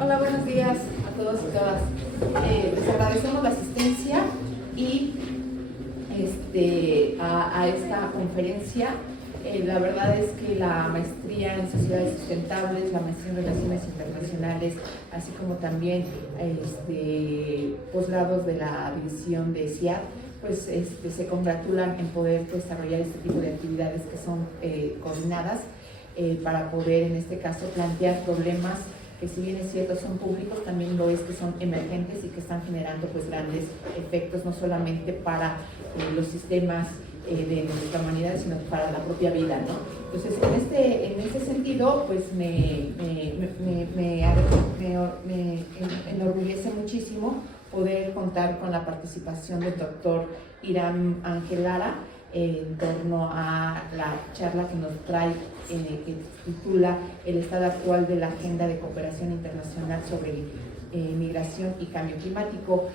Hola, buenos días a todos y todas. Les agradecemos la asistencia y a esta conferencia. La verdad es que la maestría en sociedades sustentables, la maestría en relaciones internacionales, así como también posgrados de la división de CIAD, pues se congratulan en poder desarrollar este tipo de actividades que son coordinadas para poder, en este caso, plantear problemas que, si bien es cierto son públicos, también lo es que son emergentes y que están generando pues grandes efectos, no solamente para los sistemas de nuestra humanidad, sino para la propia vida, ¿no? Entonces, en este sentido, pues me enorgullece muchísimo poder contar con la participación del doctor Hiram Ángel Lara en torno a la charla que nos trae, que titula El estado actual de la agenda de cooperación internacional sobre migración y cambio climático.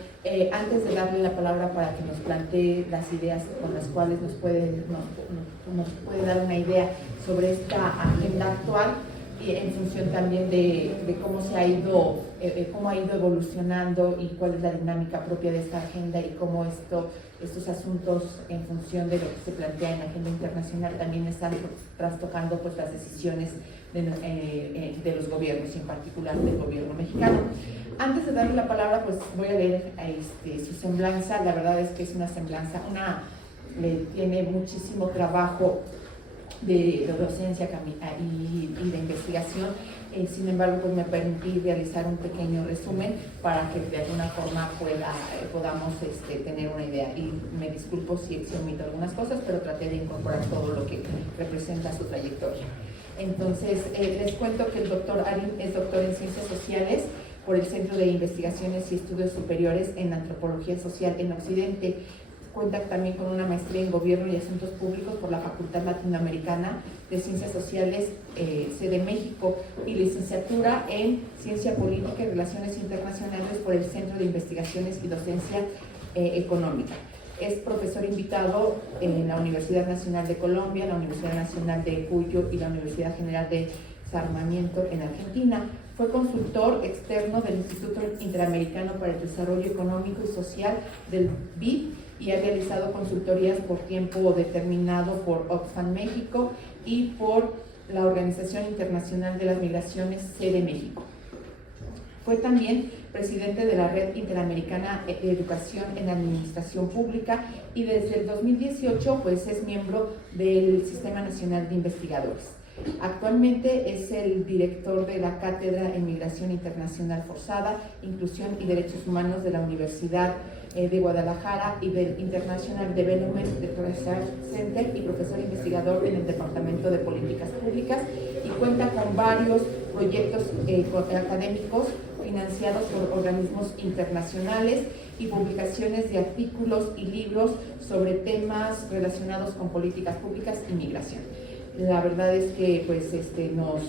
Antes de darle la palabra para que nos plantee las ideas con las cuales nos puede dar una idea sobre esta agenda actual, y en función también de cómo ha ido evolucionando y cuál es la dinámica propia de esta agenda, y cómo estos asuntos, en función de lo que se plantea en la agenda internacional, también están trastocando pues las decisiones de los gobiernos, y en particular del gobierno mexicano. Antes de darle la palabra, pues voy a leer su semblanza. La verdad es que es una semblanza, tiene muchísimo trabajo de docencia y de investigación. Sin embargo, pues me permití realizar un pequeño resumen para que de alguna forma podamos tener una idea. Y me disculpo si omito algunas cosas, pero traté de incorporar todo lo que representa su trayectoria. Entonces, les cuento que el doctor Arim es doctor en Ciencias Sociales por el Centro de Investigaciones y Estudios Superiores en Antropología Social en Occidente. Cuenta también con una maestría en Gobierno y Asuntos Públicos por la Facultad Latinoamericana de Ciencias Sociales, sede México, y licenciatura en Ciencia Política y Relaciones Internacionales por el Centro de Investigaciones y Docencia Económica. Es profesor invitado en la Universidad Nacional de Colombia, la Universidad Nacional de Cuyo y la Universidad General de Sarmiento en Argentina. Fue consultor externo del Instituto Interamericano para el Desarrollo Económico y Social del BID, y ha realizado consultorías por tiempo determinado por Oxfam México y por la Organización Internacional de las Migraciones, sede México. Fue también presidente de la Red Interamericana de Educación en Administración Pública, y desde el 2018 pues es miembro del Sistema Nacional de Investigadores. Actualmente es el director de la Cátedra en Migración Internacional Forzada, Inclusión y Derechos Humanos de la Universidad de Guadalajara y del International Development Research Center, y profesor investigador en el Departamento de Políticas Públicas, y cuenta con varios proyectos académicos financiados por organismos internacionales y publicaciones de artículos y libros sobre temas relacionados con políticas públicas y migración. La verdad es que pues estamos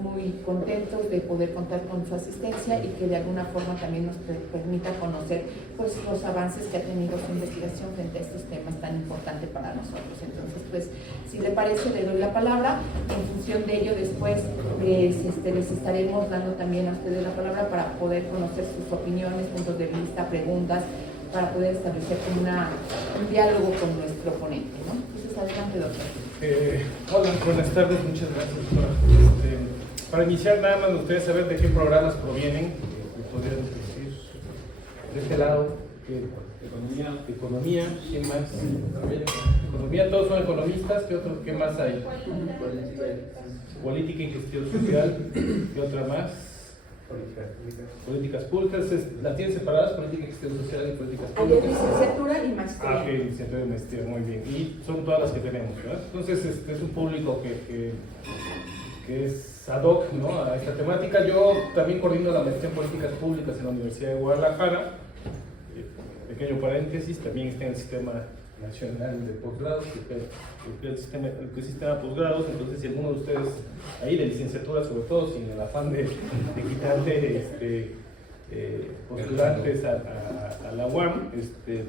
muy contentos de poder contar con su asistencia, y que de alguna forma también nos permita conocer pues los avances que ha tenido su investigación frente a estos temas tan importantes para nosotros. Entonces, pues, si le parece, le doy la palabra. En función de ello, después les estaremos dando también a ustedes la palabra para poder conocer sus opiniones, puntos de vista, preguntas, para poder establecer un diálogo con nuestro ponente, ¿no? Entonces, adelante, doctor. Hola, buenas tardes, muchas gracias. Para iniciar, nada más me gustaría saber de qué programas provienen. Podrían decir de este lado, economía, ¿quién más? Economía, todos son economistas. ¿Qué más hay? Política y gestión social. ¿Qué otra más? Políticas públicas. ¿Las tienen separadas? Política y gestión social y políticas públicas. Hay licenciatura y maestría. Ok, licenciatura y maestría, muy bien. Y son todas las que tenemos, ¿verdad? Entonces, es un público que es ad hoc, ¿no?, a esta temática. Yo también coordino la maestría en políticas públicas en la Universidad de Guadalajara. Pequeño paréntesis, también está en el Sistema Nacional de Posgrados, que es el sistema posgrados. Entonces, si alguno de ustedes ahí de licenciatura, sobre todo, sin el afán de quitarle postulantes a la UAM,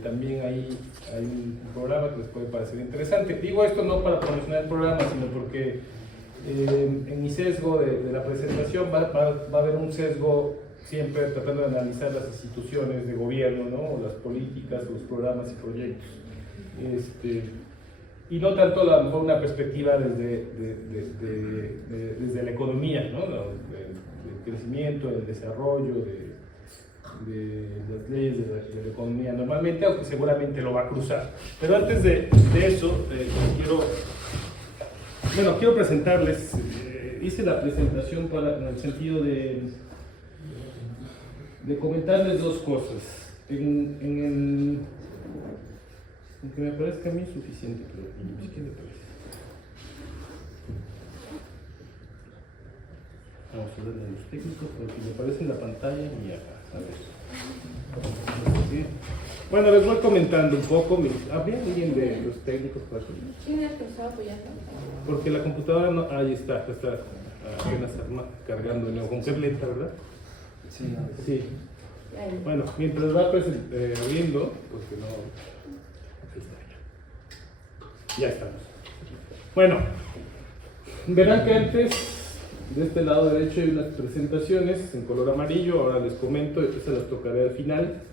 también hay un programa que les puede parecer interesante. Digo esto no para promocionar el programa, sino porque En mi sesgo de la presentación va a haber un sesgo siempre tratando de analizar las instituciones de gobierno, ¿no? O las políticas, o los programas y proyectos. Y no tanto a lo mejor una perspectiva desde la economía, ¿no? Del crecimiento, del desarrollo, de las leyes de la economía normalmente, aunque seguramente lo va a cruzar. Pero antes de eso, quiero presentarles, hice la presentación en el sentido de comentarles dos cosas. Aunque me parezca a mí suficiente, pero ¿qué le parece? Vamos a darle a los técnicos, porque me aparece en la pantalla y acá. A ver. ¿Sí? Bueno, les voy comentando un poco. ¿Habría alguien de los técnicos para eso? ¿Quién es el que estaba apoyando? Porque la computadora no. Ahí está apenas cargando de nuevo. Con qué lenta, ¿verdad? Sí, no. Sí. Bueno, mientras va abriendo, porque no. Ahí está ya. Ya estamos. Bueno, verán que antes. De este lado derecho hay unas presentaciones en color amarillo, ahora les comento, se las tocaré al final.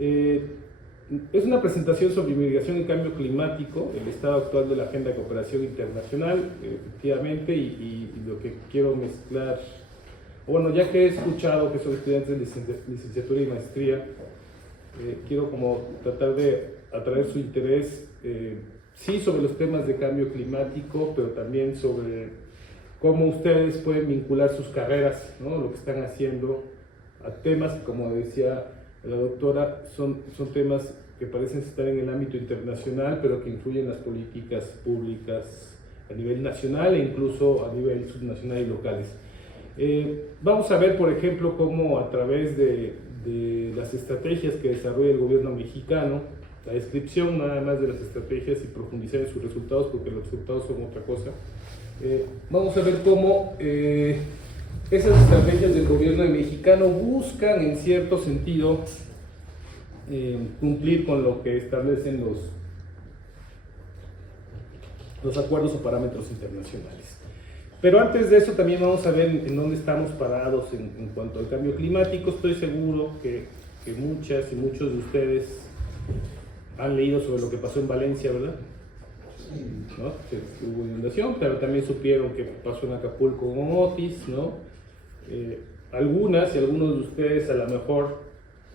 Es una presentación sobre migración y cambio climático, el estado actual de la agenda de cooperación internacional, efectivamente, y lo que quiero mezclar, bueno, ya que he escuchado que son estudiantes de licenciatura y maestría, quiero como tratar de atraer su interés, sí, sobre los temas de cambio climático, pero también sobre cómo ustedes pueden vincular sus carreras, ¿no? Lo que están haciendo a temas, como decía la doctora, son temas que parecen estar en el ámbito internacional, pero que influyen en las políticas públicas a nivel nacional e incluso a nivel subnacional y locales. Vamos a ver, por ejemplo, cómo a través de las estrategias que desarrolla el gobierno mexicano, la descripción nada más de las estrategias y profundizar en sus resultados, porque los resultados son otra cosa. Vamos a ver cómo esas estrategias del gobierno mexicano buscan en cierto sentido cumplir con lo que establecen los acuerdos o parámetros internacionales. Pero antes de eso también vamos a ver en dónde estamos parados en cuanto al cambio climático. Estoy seguro que muchas y muchos de ustedes han leído sobre lo que pasó en Valencia, ¿verdad? ¿No? Que hubo inundación, pero también supieron que pasó en Acapulco con Otis, ¿no? Algunas y algunos de ustedes a lo mejor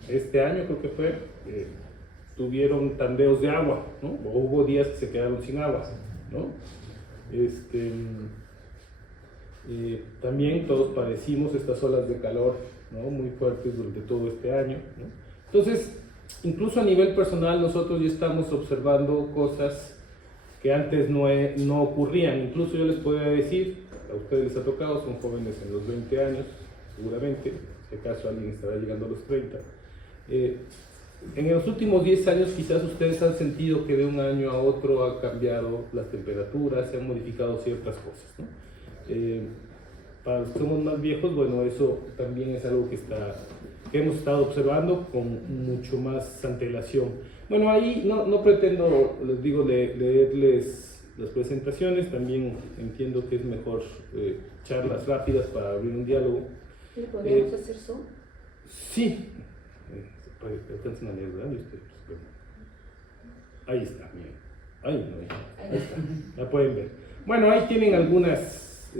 este año creo que fue, tuvieron tandeos de agua, ¿no? O hubo días que se quedaron sin agua, ¿no? También todos padecimos estas olas de calor, ¿no? Muy fuertes durante todo este año, ¿no? Entonces, incluso a nivel personal nosotros ya estamos observando cosas que antes no ocurrían. Incluso yo les podría decir, a ustedes les ha tocado, son jóvenes en los 20 años, seguramente, si acaso alguien estará llegando a los 30. En los últimos 10 años quizás ustedes han sentido que de un año a otro ha cambiado las temperaturas, se han modificado ciertas cosas, ¿no? Para los que somos más viejos, bueno, eso también es algo que hemos estado observando con mucho más antelación. Bueno, ahí no pretendo, les digo, leerles las presentaciones, también entiendo que es mejor charlas rápidas para abrir un diálogo. ¿Podríamos hacer Zoom? Sí, alcancen a leer, ¿verdad? Ahí está, miren. Ahí está, la pueden ver. Bueno, ahí tienen algunas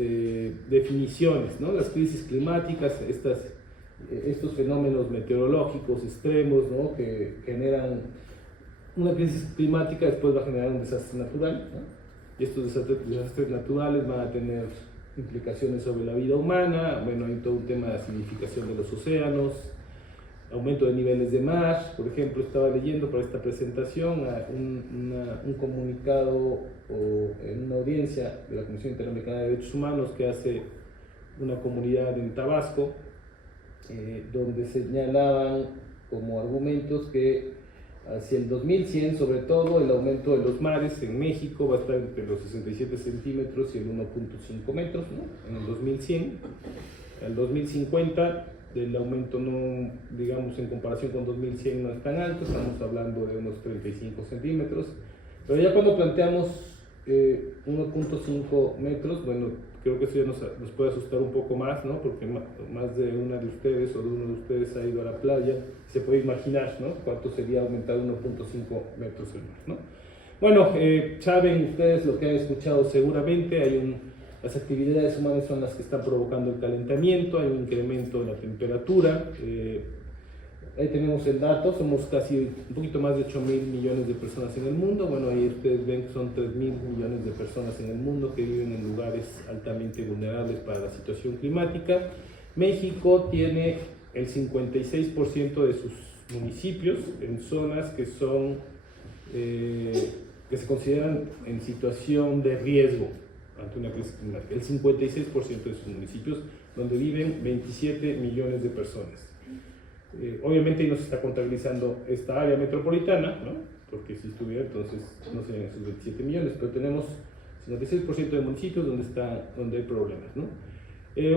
definiciones, ¿no? Las crisis climáticas, estos fenómenos meteorológicos extremos, ¿no? Que generan una crisis climática, después va a generar un desastre natural, ¿no? Y estos desastres naturales van a tener implicaciones sobre la vida humana. Bueno, hay todo un tema de acidificación de los océanos, aumento de niveles de mar. Por ejemplo, estaba leyendo para esta presentación un comunicado en una audiencia de la Comisión Interamericana de Derechos Humanos que hace una comunidad en Tabasco, donde señalaban como argumentos que hacia el 2100, sobre todo, el aumento de los mares en México va a estar entre los 67 centímetros y el 1.5 metros, ¿no? En el 2100. Al 2050, el aumento no, digamos, en comparación con 2100 no es tan alto, estamos hablando de unos 35 centímetros. Pero ya cuando planteamos 1.5 metros, bueno, creo que eso ya nos puede asustar un poco más, ¿no? Porque más de una de ustedes o de uno de ustedes ha ido a la playa, se puede imaginar, ¿no? Cuánto sería aumentar 1.5 metros el mar, ¿no? Bueno, saben ustedes lo que han escuchado seguramente, las actividades humanas son las que están provocando el calentamiento, hay un incremento de la temperatura, ahí tenemos el dato, somos casi un poquito más de 8.000 millones de personas en el mundo. Bueno, ahí ustedes ven que son 3.000 millones de personas en el mundo que viven en lugares altamente vulnerables para la situación climática. México tiene el 56% de sus municipios en zonas que son, que se consideran en situación de riesgo ante una crisis climática. El 56% de sus municipios, donde viven 27 millones de personas. Obviamente ahí no se está contabilizando esta área metropolitana, ¿no? Porque si estuviera, entonces no serían esos 27 millones, pero tenemos 56% de municipios donde hay problemas, ¿no?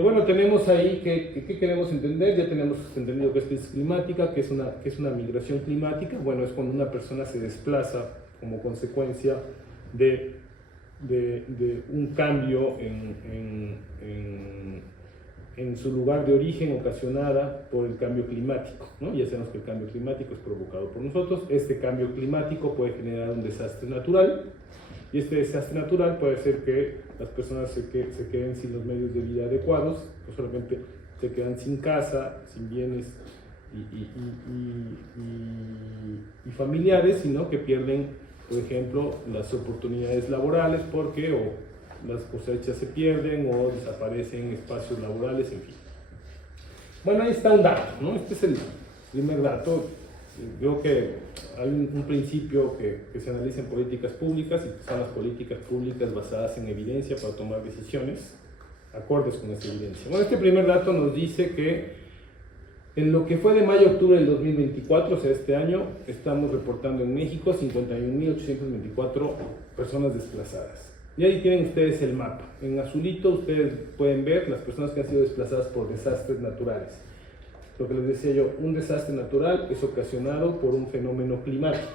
Bueno, tenemos ahí ¿qué queremos entender? Ya tenemos entendido que es crisis climática, que es una migración climática. Bueno, es cuando una persona se desplaza como consecuencia de un cambio en su lugar de origen ocasionada por el cambio climático, ¿no? Ya sabemos que el cambio climático es provocado por nosotros. Este cambio climático puede generar un desastre natural, y este desastre natural puede hacer que las personas se queden sin los medios de vida adecuados, no solamente se quedan sin casa, sin bienes y familiares, sino que pierden, por ejemplo, las oportunidades laborales porque las cosechas se pierden o desaparecen espacios laborales, en fin. Bueno, ahí está un dato, ¿no? Este es el primer dato. Creo que hay un principio que se analiza en políticas públicas, y que son las políticas públicas basadas en evidencia para tomar decisiones acordes con esa evidencia. Bueno, este primer dato nos dice que en lo que fue de mayo a octubre del 2024, o sea, este año, estamos reportando en México 51.824 personas desplazadas. Y ahí tienen ustedes el mapa. En azulito ustedes pueden ver las personas que han sido desplazadas por desastres naturales. Lo que les decía yo, un desastre natural es ocasionado por un fenómeno climático.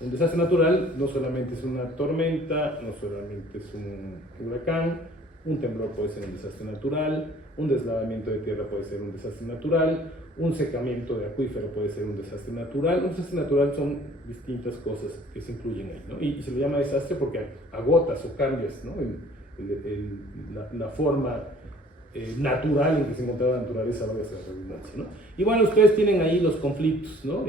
Un desastre natural no solamente es una tormenta, no solamente es un huracán, un temblor puede ser un desastre natural, un deslavamiento de tierra puede ser un desastre natural, un secamiento de acuífero puede ser un desastre natural. Un desastre natural son distintas cosas que se incluyen ahí, ¿no? Y se le llama desastre porque agotas o cambias, ¿no? La forma natural en que se encontraba la naturaleza, vaya a ser la redundancia, ¿no? Y bueno, ustedes tienen ahí los conflictos, ¿no?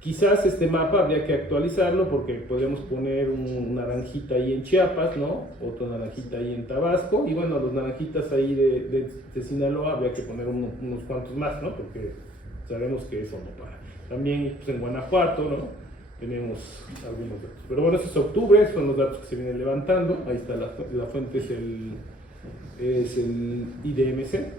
Quizás este mapa habría que actualizarlo porque podríamos poner un naranjita ahí en Chiapas, ¿no? Otro naranjita ahí en Tabasco, y bueno, los naranjitas ahí de Sinaloa habría que poner unos cuantos más, ¿no? Porque sabemos que eso no para. También pues, en Guanajuato, ¿no? Tenemos algunos datos. Pero bueno, eso es octubre, son los datos que se vienen levantando. Ahí está la fuente, es el IDMC.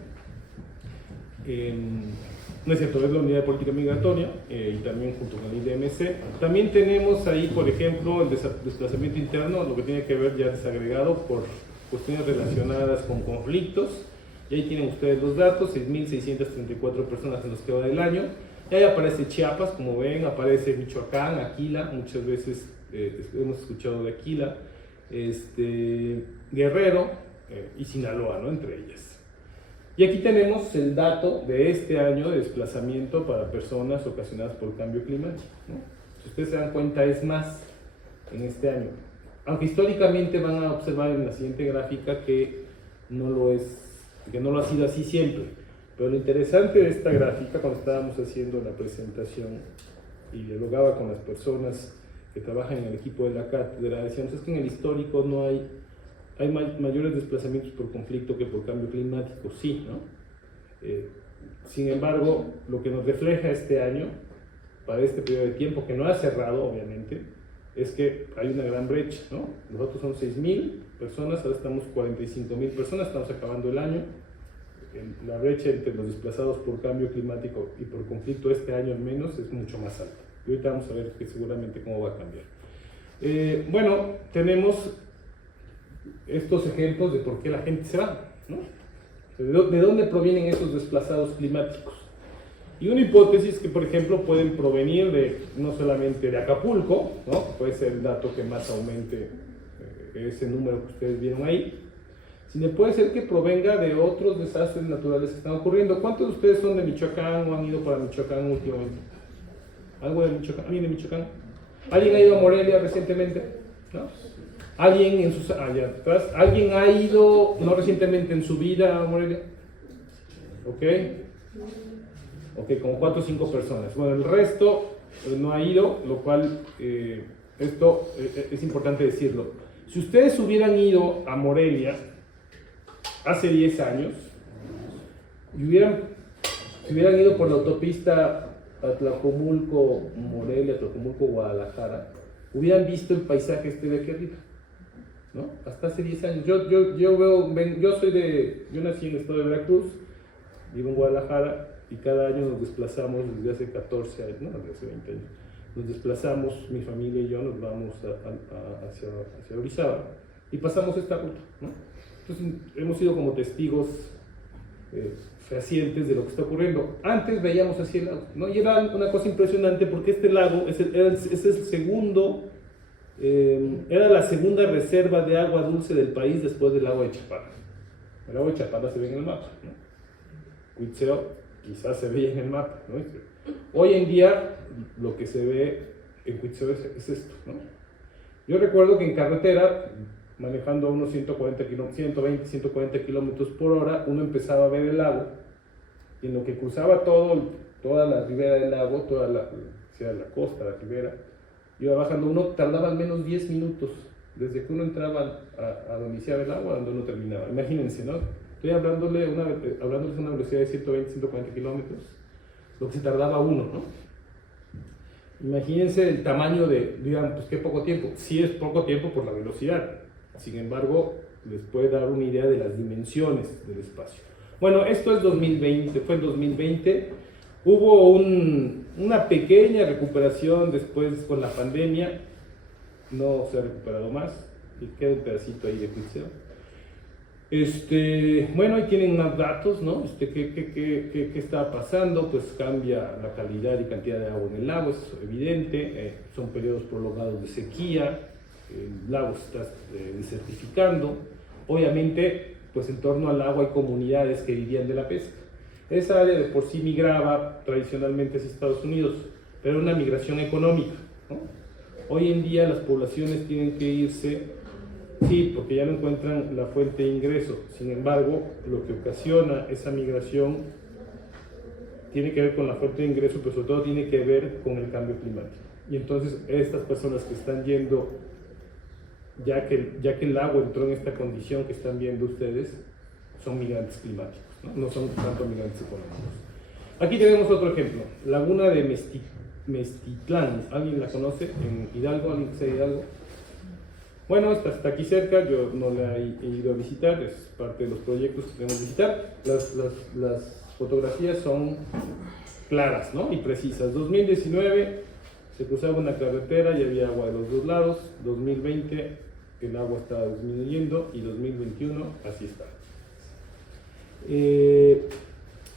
No es cierto, es la Unidad de Política Migratoria, y también junto con el IDMC. También tenemos ahí, por ejemplo, el desplazamiento interno, lo que tiene que ver ya desagregado por cuestiones relacionadas con conflictos. Y ahí tienen ustedes los datos, 6.634 personas en los que va del año. Y ahí aparece Chiapas, como ven, aparece Michoacán, Aquila, muchas veces hemos escuchado de Aquila, Guerrero y Sinaloa, ¿no? Entre ellas. Y aquí tenemos el dato de este año de desplazamiento para personas ocasionadas por cambio climático, ¿no? Si ustedes se dan cuenta, es más en este año. Aunque históricamente van a observar en la siguiente gráfica que no lo ha sido así siempre. Pero lo interesante de esta gráfica, cuando estábamos haciendo la presentación y dialogaba con las personas que trabajan en el equipo de la cátedra, decíamos, es que en el histórico no hay mayores desplazamientos por conflicto que por cambio climático, sí, ¿no? Sin embargo, lo que nos refleja este año, para este periodo de tiempo, que no ha cerrado, obviamente, es que hay una gran brecha, ¿no? Nosotros son 6.000 personas, ahora estamos 45.000 personas, estamos acabando el año. La brecha entre los desplazados por cambio climático y por conflicto este año al menos es mucho más alta. Y ahorita vamos a ver que seguramente cómo va a cambiar. Bueno, tenemos estos ejemplos de por qué la gente se va, ¿no? ¿De dónde provienen esos desplazados climáticos? Y una hipótesis que, por ejemplo, pueden provenir no solamente de Acapulco, ¿no? Puede ser el dato que más aumente ese número que ustedes vieron ahí, sino puede ser que provenga de otros desastres naturales que están ocurriendo. ¿Cuántos de ustedes son de Michoacán o han ido para Michoacán últimamente? ¿Algo de Michoacán? ¿Alguien de Michoacán? ¿Alguien ha ido a Morelia recientemente? ¿No? ¿Alguien en sus allá atrás? ¿Alguien ha ido no recientemente en su vida a Morelia? ¿Ok? Ok, como 4 o 5 personas. Bueno, el resto no ha ido, lo cual esto es importante decirlo. Si ustedes hubieran ido a Morelia hace 10 años y si hubieran ido por la autopista Atlacomulco-Morelia, Atlacomulco-Guadalajara, hubieran visto el paisaje de aquí arriba, ¿no? Hasta hace 10 años. Yo nací en el estado de Veracruz, vivo en Guadalajara y cada año nos desplazamos desde hace 14 años, no, desde hace 20 años. Nos desplazamos, mi familia y yo nos vamos hacia Orizaba y pasamos esta ruta, ¿no? Entonces hemos sido como testigos fehacientes de lo que está ocurriendo. Antes veíamos hacia el lago, ¿no? Y era una cosa impresionante porque este lago era la segunda reserva de agua dulce del país después del agua de Chapala. El agua de Chapala se ve en el mapa, ¿no? Cuitzeo quizás se veía en el mapa, ¿no? Hoy en día lo que se ve en Cuitzeo es esto, ¿no? Yo recuerdo que en carretera, manejando a unos 120, 140 kilómetros por hora, uno empezaba a ver el lago, y en lo que cruzaba toda la ribera del lago, toda la costa, la ribera, iba bajando, uno tardaba al menos 10 minutos, desde que uno entraba a donde iniciaba el agua, donde uno terminaba. Imagínense, ¿no? Estoy hablándoles a una velocidad de 120, 140 kilómetros, lo que se tardaba uno, ¿no? Imagínense el tamaño digan, pues qué poco tiempo. Sí es poco tiempo por la velocidad, sin embargo, les puede dar una idea de las dimensiones del espacio. Bueno, esto es 2020, fue en 2020. Hubo una pequeña recuperación después con la pandemia, no se ha recuperado más, y queda un pedacito ahí de Cuitzeo. Bueno, ahí tienen más datos, ¿no? ¿Qué está pasando? Pues cambia la calidad y cantidad de agua en el lago, es evidente, son periodos prolongados de sequía, el lago se está desertificando. Obviamente, pues en torno al agua hay comunidades que vivían de la pesca. Esa área de por sí migraba tradicionalmente hacia Estados Unidos, pero era una migración económica, ¿no? Hoy en día las poblaciones tienen que irse, sí, porque ya no encuentran la fuente de ingreso. Sin embargo, lo que ocasiona esa migración tiene que ver con la fuente de ingreso, pero sobre todo tiene que ver con el cambio climático. Y entonces estas personas que están yendo, ya que el agua entró en esta condición que están viendo ustedes, son migrantes climáticos, no son tanto migrantes económicos. Aquí tenemos otro ejemplo, Laguna de Mestitlán. ¿Alguien la conoce? ¿En Hidalgo? ¿Alguien que sea Hidalgo? Bueno, está aquí cerca, yo no la he ido a visitar, es parte de los proyectos que queremos visitar. Las fotografías son claras, ¿no? Y precisas. 2019 se cruzaba una carretera y había agua de los dos lados. 2020 el agua estaba disminuyendo y 2021 así está.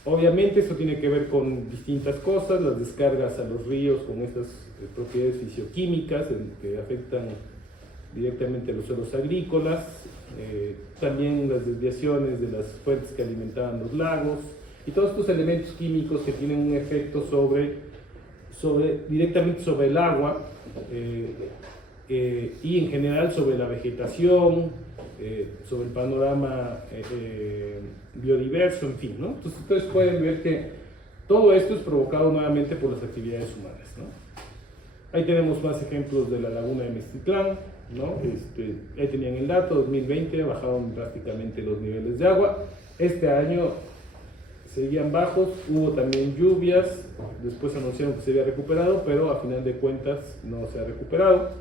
Obviamente esto tiene que ver con distintas cosas, las descargas a los ríos con estas propiedades fisioquímicas que afectan directamente a los suelos agrícolas, también las desviaciones de las fuentes que alimentaban los lagos y todos estos elementos químicos que tienen un efecto directamente sobre el agua y en general sobre la vegetación, sobre el panorama biodiverso, en fin, ¿no? Entonces ustedes pueden ver que todo esto es provocado nuevamente por las actividades humanas, ¿no? Ahí tenemos más ejemplos de la laguna de Mestitlán, ¿no? Ahí tenían el dato, 2020 bajaron drásticamente los niveles de agua. Este año seguían bajos, hubo también lluvias, después anunciaron que se había recuperado, pero a final de cuentas no se ha recuperado.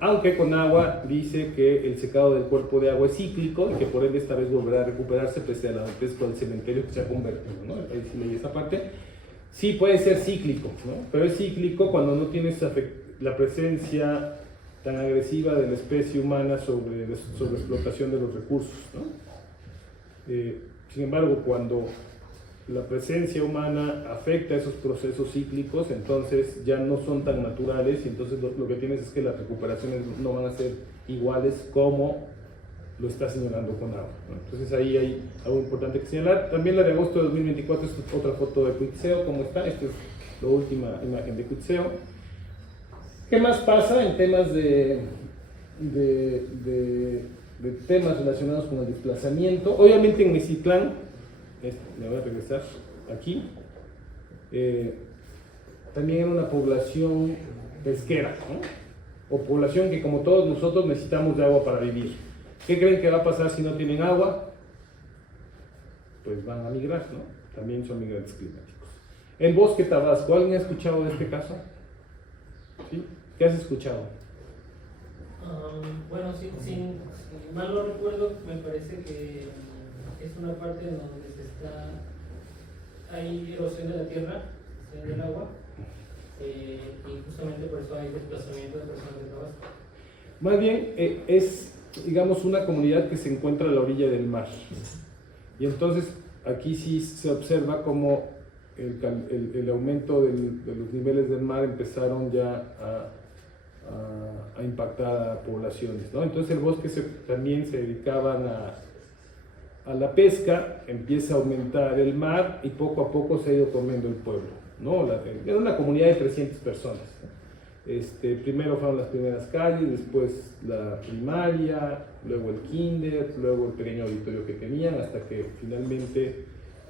Aunque Conagua dice que el secado del cuerpo de agua es cíclico y que por ende esta vez volverá a recuperarse pese a la con el cementerio que se ha convertido, ¿no? Ahí sí leí esa parte. Sí puede ser cíclico, ¿no? Pero es cíclico cuando no tienes la presencia tan agresiva de la especie humana sobre explotación de los recursos, ¿no? Sin embargo, cuando la presencia humana afecta esos procesos cíclicos, entonces ya no son tan naturales y entonces lo que tienes es que las recuperaciones no van a ser iguales como lo está señalando con agua, ¿no? Entonces ahí hay algo importante que señalar. También la de agosto de 2024 es otra foto de Cuitzeo, ¿cómo está? Esta es la última imagen de Cuitzeo. ¿Qué más pasa en temas de temas relacionados con el desplazamiento? Obviamente en Mexitlán, me voy a regresar aquí, también era una población pesquera, ¿no? O población que, como todos nosotros, necesitamos de agua para vivir. ¿Qué creen que va a pasar si no tienen agua? Pues van a migrar, ¿no? También son migrantes climáticos. El bosque Tabasco, ¿alguien ha escuchado de este caso? ¿Sí? ¿Qué has escuchado? Bueno, si mal no recuerdo, me parece que es una parte en donde hay erosión de la tierra, del agua, y justamente por eso hay desplazamiento de personas de Tabasco. Más bien es, digamos, una comunidad que se encuentra a la orilla del mar. Y entonces aquí sí se observa cómo el aumento de los niveles del mar empezaron ya a impactar a poblaciones, ¿no? Entonces el bosque también se dedicaban a la pesca, empieza a aumentar el mar y poco a poco se ha ido comiendo el pueblo, ¿no? Era una comunidad de 300 personas. Primero fueron las primeras calles, después la primaria, luego el kinder, luego el pequeño auditorio que tenían, hasta que finalmente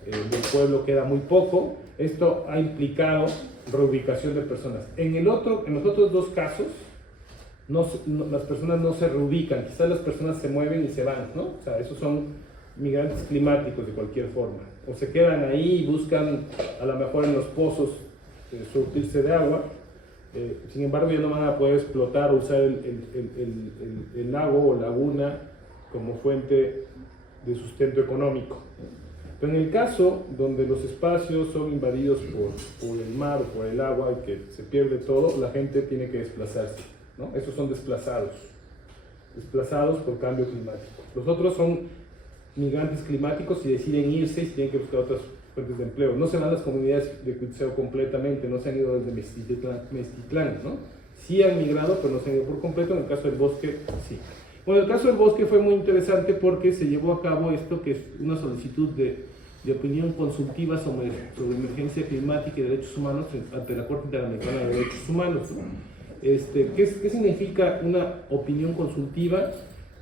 del pueblo queda muy poco. Esto ha implicado reubicación de personas. En los otros dos casos, las personas no se reubican, quizás las personas se mueven y se van, ¿no? O sea, esos son migrantes climáticos de cualquier forma. O se quedan ahí y buscan, a lo mejor en los pozos, surtirse de agua. Sin embargo, ya no van a poder explotar o usar el lago o laguna como fuente de sustento económico. Pero en el caso donde los espacios son invadidos por el mar o por el agua y que se pierde todo, la gente tiene que desplazarse, ¿no? Esos son desplazados por cambio climático. Los otros son migrantes climáticos y deciden irse y tienen que buscar otras fuentes de empleo. No se van las comunidades de Cuitzeo completamente, no se han ido desde Mexitlán, ¿no? Sí han migrado, pero no se han ido por completo. En el caso del bosque, sí. Bueno, el caso del bosque fue muy interesante porque se llevó a cabo esto que es una solicitud de opinión consultiva sobre emergencia climática y derechos humanos ante la Corte Interamericana de Derechos Humanos, ¿no? ¿Qué significa una opinión consultiva?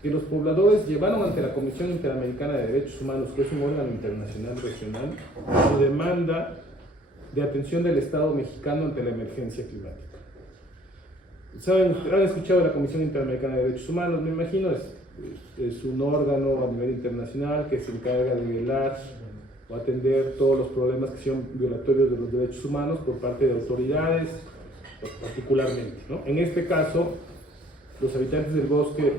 Que los pobladores llevaron ante la Comisión Interamericana de Derechos Humanos, que es un órgano internacional regional, su demanda de atención del Estado mexicano ante la emergencia climática. ¿Saben? Han escuchado de la Comisión Interamericana de Derechos Humanos, me imagino, es un órgano a nivel internacional que se encarga de velar o atender todos los problemas que son violatorios de los derechos humanos por parte de autoridades, particularmente, ¿no? En este caso, los habitantes del bosque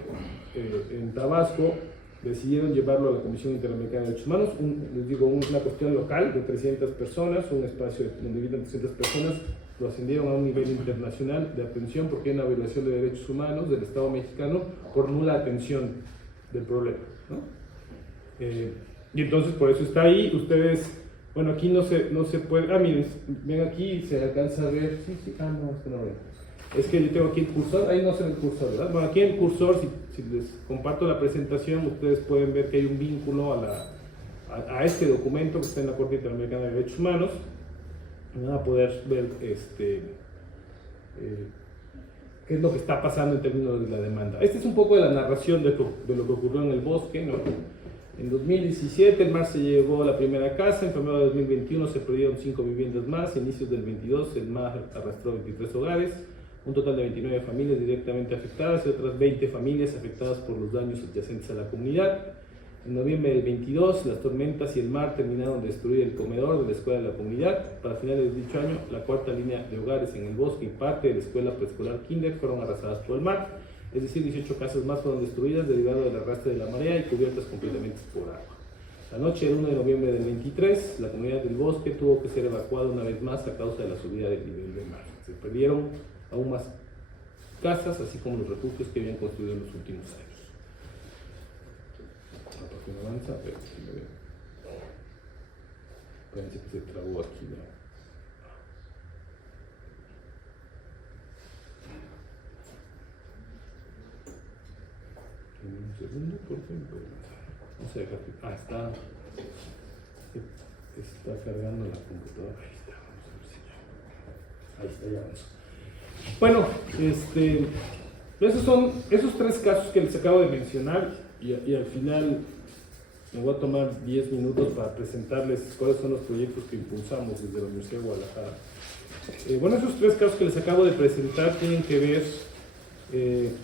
en Tabasco decidieron llevarlo a la Comisión Interamericana de Derechos Humanos, les digo, una cuestión local de 300 personas, un espacio donde viven 300 personas, lo ascendieron a un nivel internacional de atención porque hay una violación de derechos humanos del Estado mexicano por nula atención del problema, ¿no? Y entonces por eso está ahí. Ustedes, bueno, aquí no se puede, miren, ven aquí, se alcanza a ver, sí, no, es que no veo. Es que yo tengo aquí el cursor, ahí no se ve el cursor, ¿verdad? Bueno, aquí en el cursor, si les comparto la presentación, ustedes pueden ver que hay un vínculo a este documento que está en la Corte Interamericana de Derechos Humanos. Van a poder ver qué es lo que está pasando en términos de la demanda. Esta es un poco de la narración de lo que ocurrió en el bosque, ¿no? En 2017 el mar se llevó la primera casa, en febrero de 2021 se perdieron 5 viviendas más, a inicios del 22 el mar arrastró 23 hogares, un total de 29 familias directamente afectadas y otras 20 familias afectadas por los daños adyacentes a la comunidad. En noviembre del 22, las tormentas y el mar terminaron de destruir el comedor de la escuela de la comunidad. Para finales de dicho año, la cuarta línea de hogares en el bosque y parte de la escuela preescolar Kinder fueron arrasadas por el mar. Es decir, 18 casas más fueron destruidas derivado del arrastre de la marea y cubiertas completamente por agua. La noche del 1 de noviembre del 23, la comunidad del bosque tuvo que ser evacuada una vez más a causa de la subida del nivel del mar. Se perdieron aún más casas, así como los refugios que habían construido en los últimos años. La página avanza, pero si me veo. Parece que se trabó aquí, ¿no? Un segundo, por ejemplo. Vamos a dejar que... está cargando la computadora. Ahí está, vamos a ver si... Ahí está, ya avanzó. Bueno, esos son esos tres casos que les acabo de mencionar y al final me voy a tomar 10 minutos para presentarles cuáles son los proyectos que impulsamos desde la Universidad de Guadalajara. Bueno, esos tres casos que les acabo de presentar tienen que ver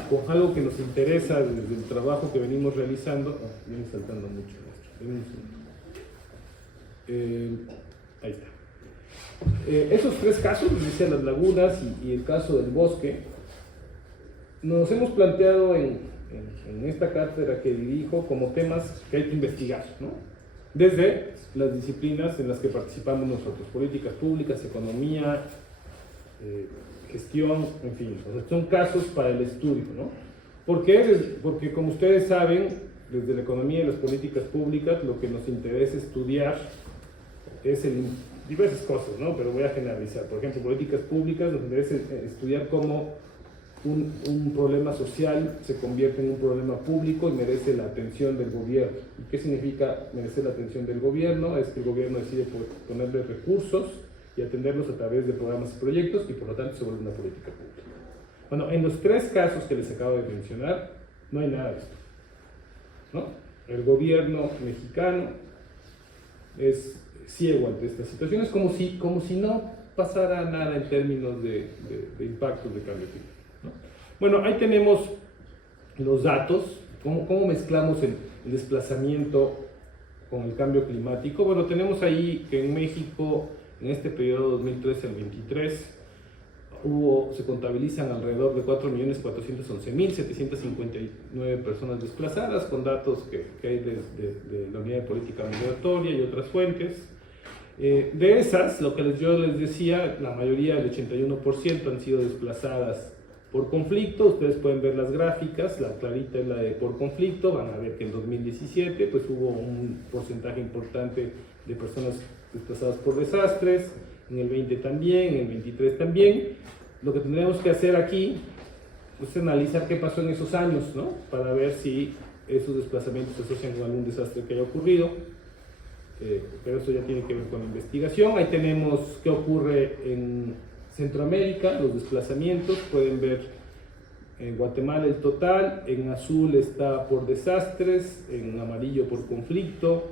con algo que nos interesa desde el trabajo que venimos realizando. Viene saltando mucho esto. Ahí está. Esos tres casos, les decía, las lagunas y el caso del bosque, nos hemos planteado en esta cátedra que dirijo como temas que hay que investigar, ¿no? Desde las disciplinas en las que participamos nosotros, políticas públicas, economía, gestión, en fin, o sea, son casos para el estudio, ¿no? ¿Por qué? Porque como ustedes saben, desde la economía y las políticas públicas, lo que nos interesa estudiar es diversas cosas, ¿no? Pero voy a generalizar. Por ejemplo, políticas públicas nos interesa estudiar cómo un problema social se convierte en un problema público y merece la atención del gobierno. ¿Y qué significa merecer la atención del gobierno? Es que el gobierno decide ponerle recursos y atenderlos a través de programas y proyectos y por lo tanto se vuelve una política pública. Bueno, en los tres casos que les acabo de mencionar, no hay nada de esto, ¿no? El gobierno mexicano es ciego ante estas situaciones, como si no pasara nada en términos de impactos de cambio climático, ¿no? Bueno, ahí tenemos los datos, cómo mezclamos el desplazamiento con el cambio climático. Bueno, tenemos ahí que en México, en este periodo 2013 al 23, se contabilizan alrededor de 4.411.759 personas desplazadas, con datos que hay de la Unidad de Política Migratoria y otras fuentes. De esas, lo que yo les decía, la mayoría, el 81%, han sido desplazadas por conflicto. Ustedes pueden ver las gráficas, la clarita es la de por conflicto. Van a ver que en 2017 pues, hubo un porcentaje importante de personas desplazadas por desastres, en el 20 también, en el 23 también. Lo que tendríamos que hacer aquí es analizar qué pasó en esos años, ¿no? Para ver si esos desplazamientos se asocian con algún desastre que haya ocurrido. Pero eso ya tiene que ver con la investigación. Ahí tenemos qué ocurre en Centroamérica, los desplazamientos. Pueden ver en Guatemala el total, en azul está por desastres, en amarillo por conflicto.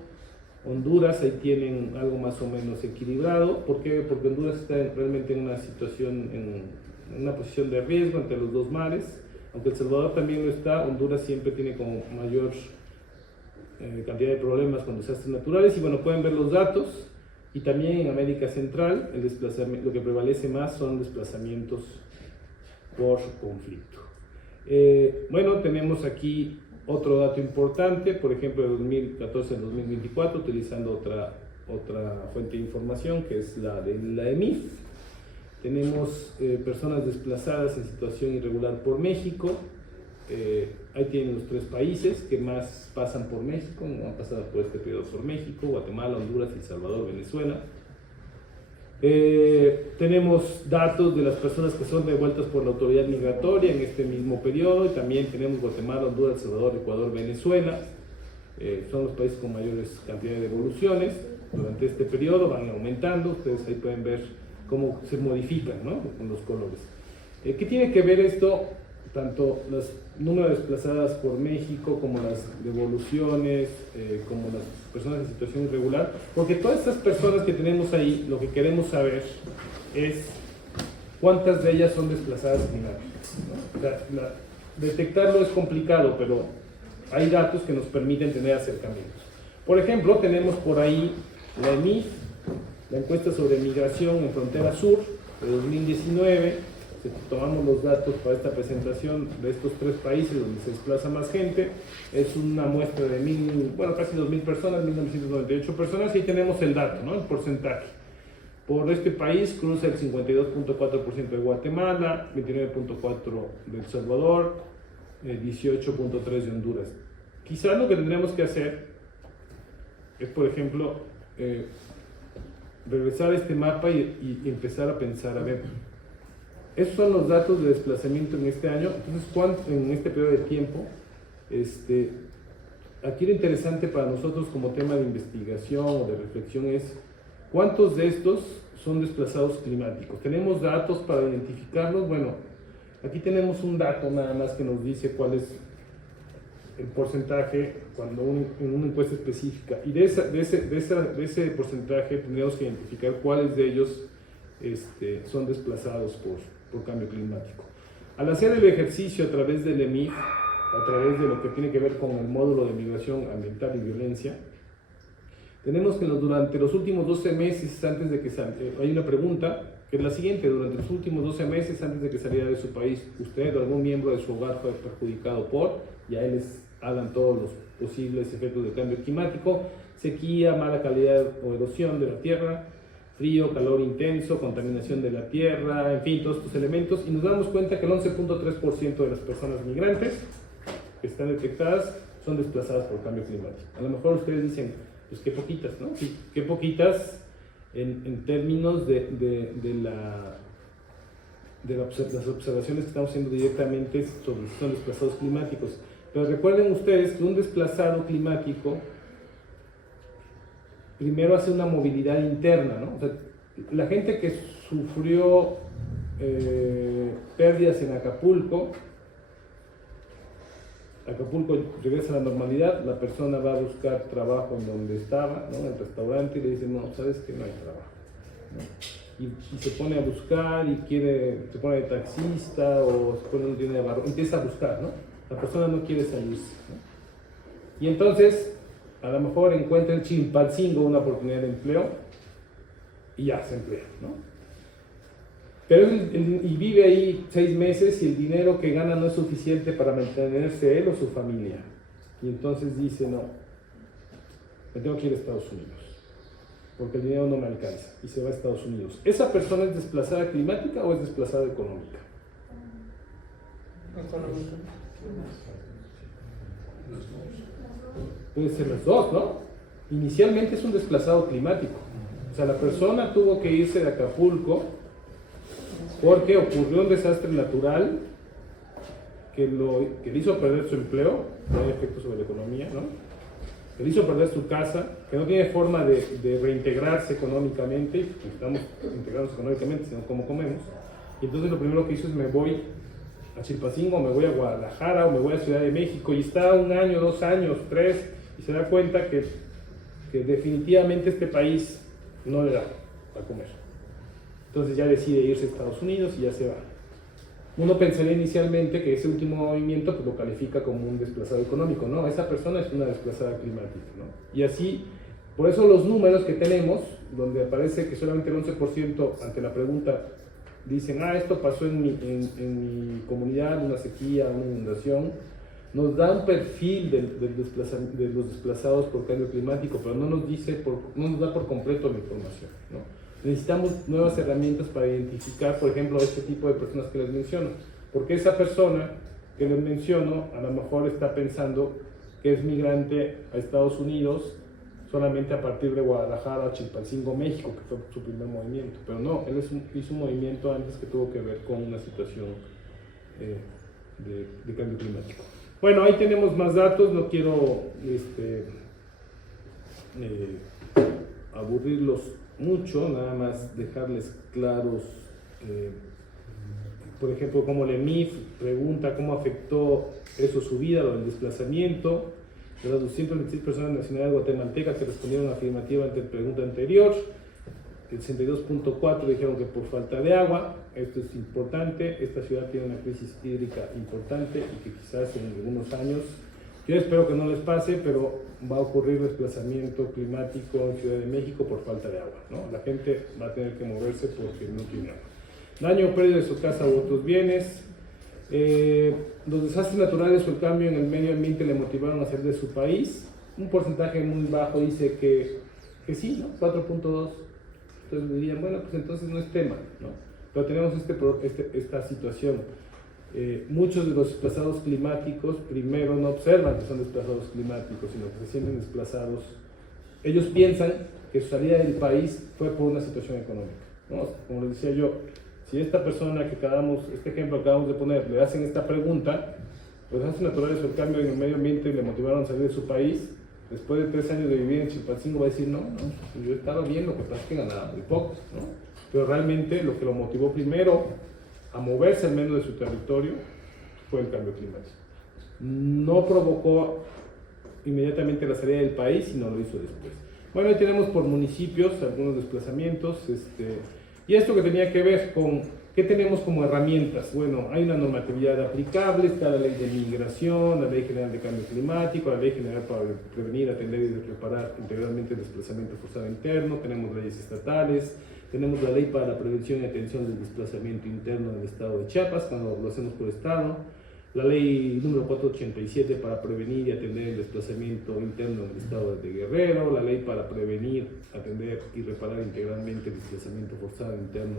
Honduras, ahí tienen algo más o menos equilibrado. ¿Por qué? Porque Honduras está realmente en una situación, en una posición de riesgo entre los dos mares. Aunque El Salvador también lo está, Honduras siempre tiene como mayor cantidad de problemas con desastres naturales. Y bueno, pueden ver los datos. Y también en América Central, el desplazamiento, lo que prevalece más son desplazamientos por conflicto. Bueno, tenemos aquí otro dato importante, por ejemplo, de 2014 al 2024, utilizando otra fuente de información, que es la de la EMIF. Tenemos personas desplazadas en situación irregular por México. Ahí tienen los tres países que más pasan por México, no han pasado por este periodo por México: Guatemala, Honduras, El Salvador, Venezuela. Tenemos datos de las personas que son devueltas por la autoridad migratoria en este mismo periodo, y también tenemos Guatemala, Honduras, El Salvador, Ecuador, Venezuela. Son los países con mayores cantidades de devoluciones. Durante este periodo van aumentando, ustedes ahí pueden ver cómo se modifican, ¿no? Con los colores. ¿Qué tiene que ver esto? Tanto los números desplazadas por México, como las devoluciones, como las personas en situación irregular, porque todas estas personas que tenemos ahí, lo que queremos saber es cuántas de ellas son desplazadas climáticas, ¿no? Detectarlo es complicado, pero hay datos que nos permiten tener acercamientos. Por ejemplo, tenemos por ahí la EMIF, la encuesta sobre migración en frontera sur de 2019. Tomamos los datos para esta presentación de estos tres países donde se desplaza más gente. Es una muestra de casi 2.000 personas, 1.998 personas, y ahí tenemos el dato, ¿no? El porcentaje. Por este país cruza el 52.4% de Guatemala, 29.4% de El Salvador, 18.3% de Honduras. Quizás lo que tendremos que hacer es, por ejemplo, regresar a este mapa y empezar a pensar, a ver, esos son los datos de desplazamiento en este año. Entonces, en este periodo de tiempo, Aquí lo interesante para nosotros como tema de investigación o de reflexión es cuántos de estos son desplazados climáticos. ¿Tenemos datos para identificarlos? Bueno, aquí tenemos un dato nada más que nos dice cuál es el porcentaje en una encuesta específica. Y de ese porcentaje tendríamos que identificar cuáles de ellos son desplazados por cambio climático. Al hacer el ejercicio a través del EMIF, a través de lo que tiene que ver con el módulo de migración ambiental y violencia, tenemos que durante los últimos 12 meses antes de que hay una pregunta que es la siguiente: durante los últimos 12 meses antes de que saliera de su país, usted o algún miembro de su hogar fue perjudicado y ahí les hablan todos los posibles efectos del cambio climático: sequía, mala calidad o erosión de la tierra, frío, calor intenso, contaminación de la tierra, en fin, todos estos elementos, y nos damos cuenta que el 11.3% de las personas migrantes que están detectadas son desplazadas por cambio climático. A lo mejor ustedes dicen, pues qué poquitas, ¿no? Sí, qué poquitas en términos de las observaciones que estamos haciendo directamente sobre si son desplazados climáticos. Pero recuerden ustedes que un desplazado climático primero hace una movilidad interna, ¿no? O sea, la gente que sufrió pérdidas en Acapulco regresa a la normalidad, la persona va a buscar trabajo en donde estaba, ¿no? En el restaurante, y le dicen, no, sabes que no hay trabajo, ¿no? Y se pone a buscar y se pone de taxista o se pone un tienda de barro, empieza a buscar, ¿no? La persona no quiere salirse, ¿no? Y entonces a lo mejor encuentra en Chilpancingo una oportunidad de empleo y ya se emplea, ¿no? Pero y vive ahí 6 meses y el dinero que gana no es suficiente para mantenerse él o su familia. Y entonces dice, no, me tengo que ir a Estados Unidos, porque el dinero no me alcanza, y se va a Estados Unidos. ¿ Esa persona es desplazada climática o es desplazada económica? Puede ser las dos, ¿no? Inicialmente es un desplazado climático. O sea, la persona tuvo que irse de Acapulco porque ocurrió un desastre natural que le hizo perder su empleo, no hay efecto sobre la economía, ¿no? Que le hizo perder su casa, que no tiene forma de reintegrarse económicamente, y estamos integrados económicamente, sino cómo comemos. Y entonces lo primero que hizo es: me voy a Chilpancingo, me voy a Guadalajara o me voy a Ciudad de México, y está 1 año, 2 años, 3, y se da cuenta que definitivamente este país no le da para comer. Entonces ya decide irse a Estados Unidos y ya se va. Uno pensaría inicialmente que ese último movimiento pues, lo califica como un desplazado económico. No, esa persona es una desplazada climática, ¿no? Y así, por eso los números que tenemos, donde aparece que solamente el 11% ante la pregunta dicen, esto pasó en mi comunidad, una sequía, una inundación, nos da un perfil de los desplazados por cambio climático, pero no nos da por completo la información, ¿no? Necesitamos nuevas herramientas para identificar, por ejemplo, este tipo de personas que les menciono, porque esa persona que les menciono a lo mejor está pensando que es migrante a Estados Unidos solamente a partir de Guadalajara a Chilpancingo, México, que fue su primer movimiento, pero no, él hizo un movimiento antes que tuvo que ver con una situación de cambio climático. Bueno, ahí tenemos más datos, no quiero aburrirlos mucho, nada más dejarles claros, por ejemplo, como el EMIF pregunta cómo afectó eso su vida, lo del desplazamiento. De las 226 personas de nacionalidad guatemalteca que respondieron afirmativa ante la pregunta anterior, el 62.4 dijeron que por falta de agua. Esto es importante, esta ciudad tiene una crisis hídrica importante y que quizás en algunos años, yo espero que no les pase, pero va a ocurrir desplazamiento climático en Ciudad de México por falta de agua, ¿no? La gente va a tener que moverse porque no tiene agua. Daño o pérdida de su casa u otros bienes. Los desastres naturales o el cambio en el medio ambiente le motivaron a salir de su país. Un porcentaje muy bajo dice que sí, ¿no? 4.2. Entonces dirían, bueno, pues entonces no es tema, ¿no? Pero tenemos esta situación. Muchos de los desplazados climáticos primero no observan que son desplazados climáticos, sino que se sienten desplazados. Ellos piensan que su salida del país fue por una situación económica, ¿no? Como les decía yo, si esta persona este ejemplo que acabamos de poner, le hacen esta pregunta, los desastres naturales o el cambio en el medio ambiente le motivaron a salir de su país, después de 3 años de vivir en Chilpancingo va a decir, no, yo estaba bien, lo que pasa es que ganaba muy pocos, ¿no? Pero realmente lo que lo motivó primero a moverse al menos de su territorio fue el cambio climático. No provocó inmediatamente la salida del país, sino lo hizo después. Bueno, ahí tenemos por municipios algunos desplazamientos, y esto que tenía que ver con ¿qué tenemos como herramientas? Bueno, hay una normatividad aplicable, está la ley de migración, la ley general de cambio climático, la ley general para prevenir, atender y reparar integralmente el desplazamiento forzado interno, tenemos leyes estatales, tenemos la ley para la prevención y atención del desplazamiento interno en el estado de Chiapas, cuando lo hacemos por estado, la ley número 487 para prevenir y atender el desplazamiento interno en el estado de Guerrero, la ley para prevenir, atender y reparar integralmente el desplazamiento forzado interno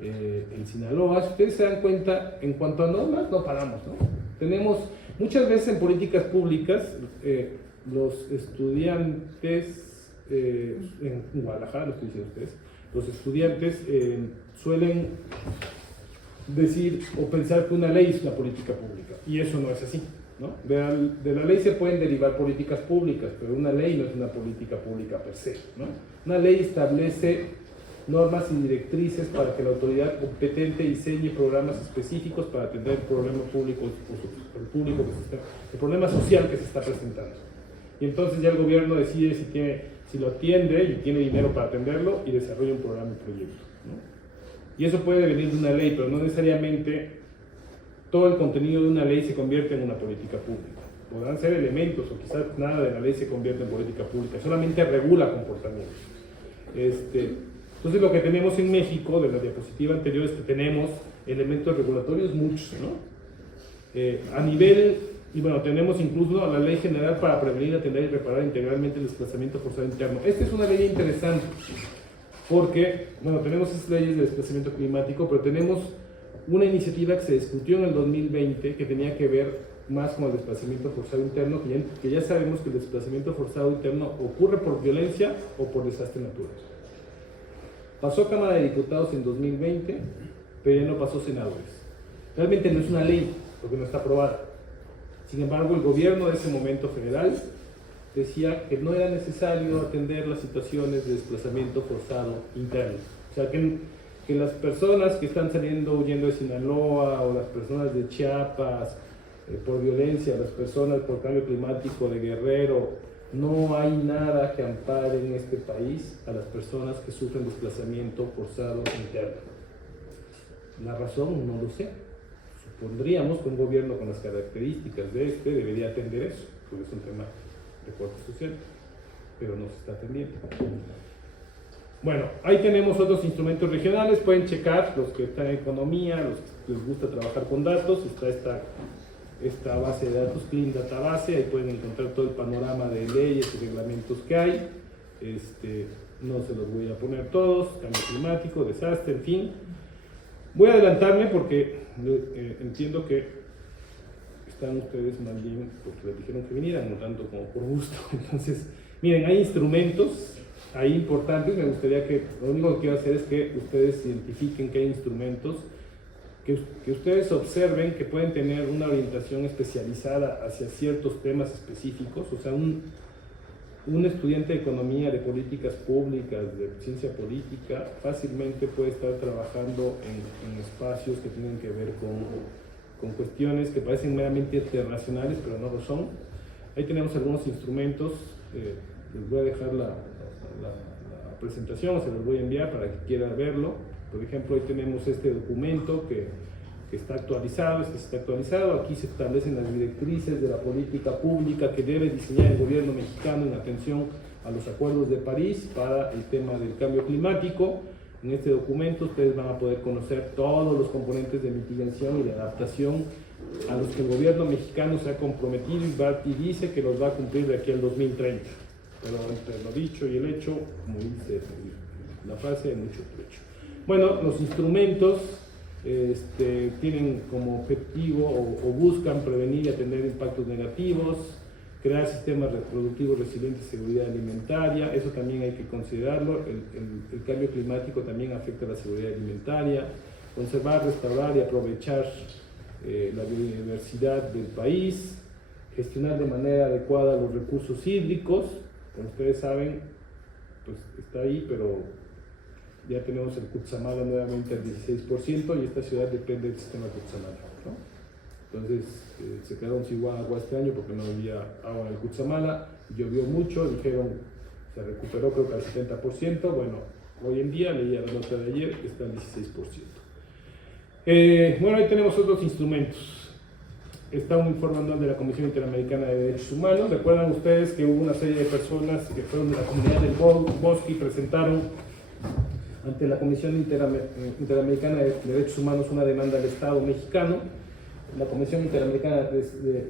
en Sinaloa. Si ustedes se dan cuenta, en cuanto a normas, no paramos, ¿no? Tenemos muchas veces en políticas públicas, los estudiantes, en Guadalajara, lo estoy diciendo ustedes, los estudiantes suelen decir o pensar que una ley es una política pública, y eso no es así, ¿no? De la ley se pueden derivar políticas públicas, pero una ley no es una política pública per se, ¿no? Una ley establece normas y directrices para que la autoridad competente diseñe programas específicos para atender el problema público, el problema social que se está presentando. Y entonces ya el gobierno decide si lo atiende y tiene dinero para atenderlo y desarrolla un programa y proyecto, ¿no? Y eso puede venir de una ley, pero no necesariamente todo el contenido de una ley se convierte en una política pública. Podrán ser elementos o quizás nada de la ley se convierte en política pública, solamente regula comportamientos. Entonces lo que tenemos en México, de la diapositiva anterior, es que tenemos elementos regulatorios muchos, ¿no? A nivel, y bueno, tenemos incluso la Ley General para prevenir, atender y reparar integralmente el desplazamiento forzado interno. Esta es una ley interesante, porque, bueno, tenemos esas leyes de desplazamiento climático, pero tenemos una iniciativa que se discutió en el 2020 que tenía que ver más con el desplazamiento forzado interno, que ya sabemos que el desplazamiento forzado interno ocurre por violencia o por desastre natural. Pasó a Cámara de Diputados en 2020, pero ya no pasó senadores. Realmente no es una ley, porque no está aprobada. Sin embargo, el gobierno de ese momento federal decía que no era necesario atender las situaciones de desplazamiento forzado interno. O sea, que las personas que están saliendo huyendo de Sinaloa, o las personas de Chiapas por violencia, las personas por cambio climático de Guerrero, no hay nada que ampare en este país a las personas que sufren desplazamiento forzado interno. La razón no lo sé. Supondríamos que un gobierno con las características de debería atender eso, porque es un tema de corte social, pero no se está atendiendo. Bueno, ahí tenemos otros instrumentos regionales, pueden checar los que están en economía, los que les gusta trabajar con datos, está esta base de datos, Clean Data Base, ahí pueden encontrar todo el panorama de leyes y reglamentos que hay. No se los voy a poner todos, cambio climático, desastre, en fin. Voy a adelantarme porque entiendo que están ustedes más bien porque les dijeron que vinieran, no tanto como por gusto. Entonces, miren, hay instrumentos ahí importantes. Me gustaría que, lo único que quiero hacer es que ustedes identifiquen que hay instrumentos, que ustedes observen que pueden tener una orientación especializada hacia ciertos temas específicos. O sea, un estudiante de economía, de políticas públicas, de ciencia política, fácilmente puede estar trabajando en espacios que tienen que ver con cuestiones que parecen meramente internacionales, pero no lo son. Ahí tenemos algunos instrumentos, les voy a dejar la presentación, se los voy a enviar para que quieran verlo. Por ejemplo, ahí tenemos este documento que está actualizado, aquí se establecen las directrices de la política pública que debe diseñar el gobierno mexicano en atención a los acuerdos de París para el tema del cambio climático. En este documento ustedes van a poder conocer todos los componentes de mitigación y de adaptación a los que el gobierno mexicano se ha comprometido y dice que los va a cumplir de aquí al 2030. Pero entre lo dicho y el hecho, como dice la frase, hay mucho trecho. Bueno, los instrumentos tienen como objetivo o buscan prevenir y atender impactos negativos, crear sistemas reproductivos resilientes y seguridad alimentaria. Eso también hay que considerarlo. El cambio climático también afecta a la seguridad alimentaria. Conservar, restaurar y aprovechar la biodiversidad del país, gestionar de manera adecuada los recursos hídricos. Como ustedes saben, pues está ahí, pero ya tenemos el Cutzamala nuevamente al 16% y esta ciudad depende del sistema Cutzamala, ¿no? Entonces se quedaron sin agua este año porque no había agua en el Cutzamala, llovió mucho, dijeron se recuperó creo que al 70%, bueno, hoy en día, leía la nota de ayer, está al 16%. Bueno, ahí tenemos otros instrumentos. Está un informe anual de la Comisión Interamericana de Derechos Humanos. Recuerdan ustedes que hubo una serie de personas que fueron de la comunidad del Bosque y presentaron ante la Comisión Interamericana de Derechos Humanos una demanda al Estado mexicano. La Comisión Interamericana de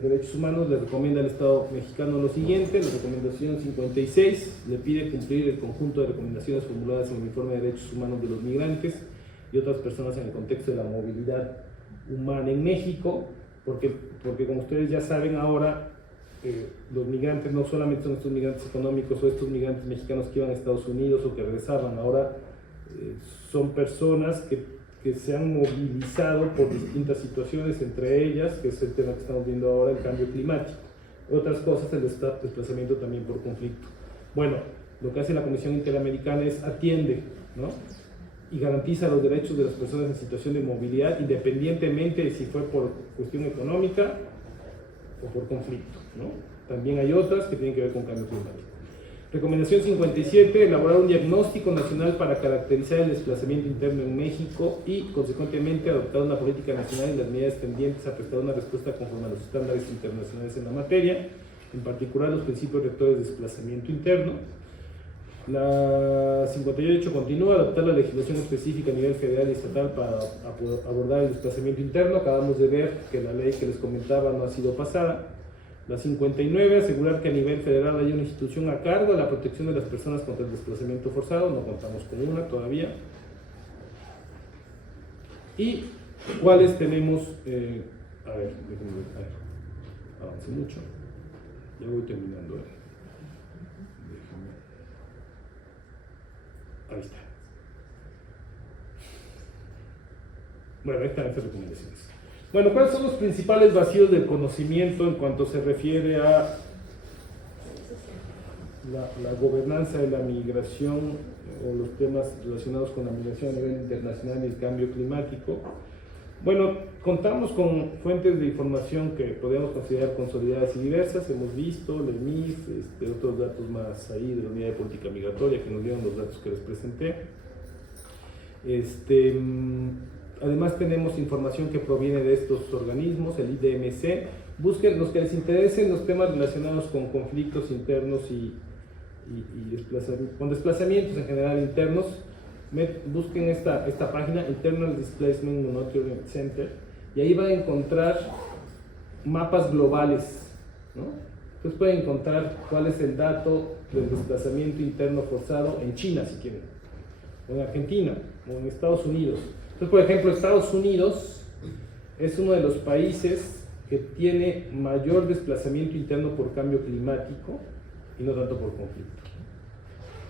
Derechos Humanos le recomienda al Estado mexicano lo siguiente: la recomendación 56 le pide cumplir el conjunto de recomendaciones formuladas en el informe de derechos humanos de los migrantes y otras personas en el contexto de la movilidad humana en México, porque como ustedes ya saben ahora, los migrantes no solamente son estos migrantes económicos o estos migrantes mexicanos que iban a Estados Unidos o que regresaban, ahora son personas que se han movilizado por distintas situaciones, entre ellas, que es el tema que estamos viendo ahora, el cambio climático. Otras cosas, el desplazamiento también por conflicto. Bueno, lo que hace la Comisión Interamericana es atiende, ¿no?, y garantiza los derechos de las personas en situación de movilidad, independientemente de si fue por cuestión económica o por conflicto, ¿no? También hay otras que tienen que ver con cambio climático. Recomendación 57, elaborar un diagnóstico nacional para caracterizar el desplazamiento interno en México y, consecuentemente, adoptar una política nacional y las medidas tendientes a prestar una respuesta conforme a los estándares internacionales en la materia, en particular los principios rectores de desplazamiento interno. La 58 continúa, adoptar la legislación específica a nivel federal y estatal para abordar el desplazamiento interno. Acabamos de ver que la ley que les comentaba no ha sido pasada. La 59, asegurar que a nivel federal haya una institución a cargo de la protección de las personas contra el desplazamiento forzado. No contamos con una todavía. ¿Y cuáles tenemos? A ver, déjenme ver. Avance mucho. Ya voy terminando. Ahí está. Bueno, ahí están estas recomendaciones. Bueno, ¿cuáles son los principales vacíos del conocimiento en cuanto se refiere a la gobernanza de la migración o los temas relacionados con la migración a nivel internacional y el cambio climático? Bueno, contamos con fuentes de información que podemos considerar consolidadas y diversas. Hemos visto el MIF, otros datos más ahí de la Unidad de Política Migratoria que nos dieron los datos que les presenté. Además tenemos información que proviene de estos organismos, el IDMC. Busquen los que les interesen los temas relacionados con conflictos internos y con desplazamientos en general internos. Busquen esta página, Internal Displacement Monitoring Center, y ahí van a encontrar mapas globales, ¿no? Entonces pueden encontrar cuál es el dato del desplazamiento interno forzado en China, si quieren, o en Argentina, o en Estados Unidos. Entonces, por ejemplo, Estados Unidos es uno de los países que tiene mayor desplazamiento interno por cambio climático y no tanto por conflicto.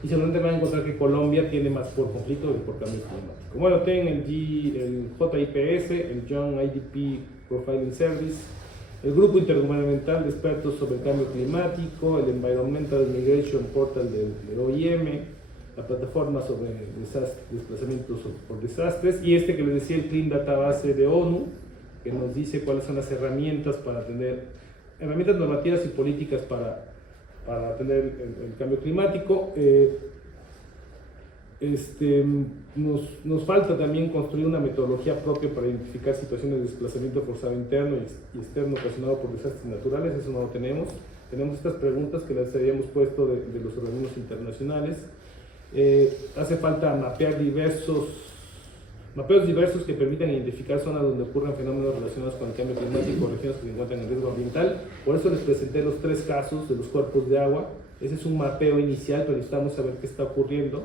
Y seguramente van a encontrar que Colombia tiene más por conflicto que por cambio climático. Bueno, tienen el JIPS, el Young IDP Profiling Service, el Grupo Intergubernamental de Expertos sobre el Cambio Climático, el Environmental Migration Portal del OIM, la plataforma sobre desplazamientos por desastres, y que les decía, el Clean Database de ONU, que nos dice cuáles son las herramientas para tener, herramientas normativas y políticas para atender el cambio climático. Nos falta también construir una metodología propia para identificar situaciones de desplazamiento forzado interno y externo ocasionado por desastres naturales. Eso no lo tenemos. Tenemos estas preguntas que las habíamos puesto de los organismos internacionales. Hace falta mapeos diversos que permitan identificar zonas donde ocurren fenómenos relacionados con el cambio climático, regiones que se encuentran en riesgo ambiental. Por eso les presenté los 3 casos de los cuerpos de agua. Ese es un mapeo inicial, pero necesitamos saber qué está ocurriendo,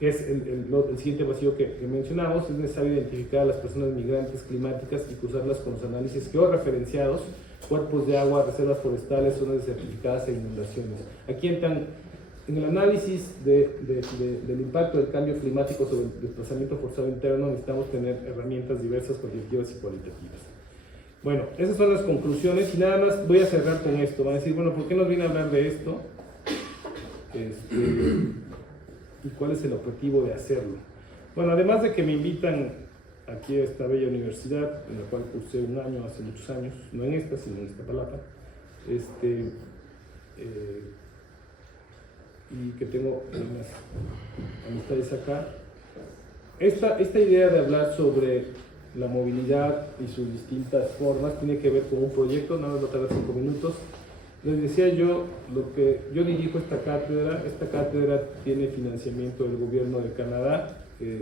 que es el siguiente vacío que mencionamos. Es necesario identificar a las personas migrantes climáticas y cruzarlas con los análisis georreferenciados, cuerpos de agua, reservas forestales, zonas desertificadas e inundaciones. Aquí entran en el análisis del impacto del cambio climático sobre el desplazamiento forzado interno. Necesitamos tener herramientas diversas, cuantitativas y cualitativas. Bueno, esas son las conclusiones y nada más voy a cerrar con esto. Van a decir, bueno, ¿por qué nos viene a hablar de esto? ¿Y cuál es el objetivo de hacerlo? Bueno, además de que me invitan aquí a esta bella universidad, en la cual cursé un año, hace muchos años, no en esta, sino en Iztapalapa, y que tengo unas amistades acá. Esta idea de hablar sobre la movilidad y sus distintas formas tiene que ver con un proyecto, nada más va a tardar 5 minutos. Les decía yo, lo que yo dirijo esta cátedra tiene financiamiento del gobierno de Canadá, y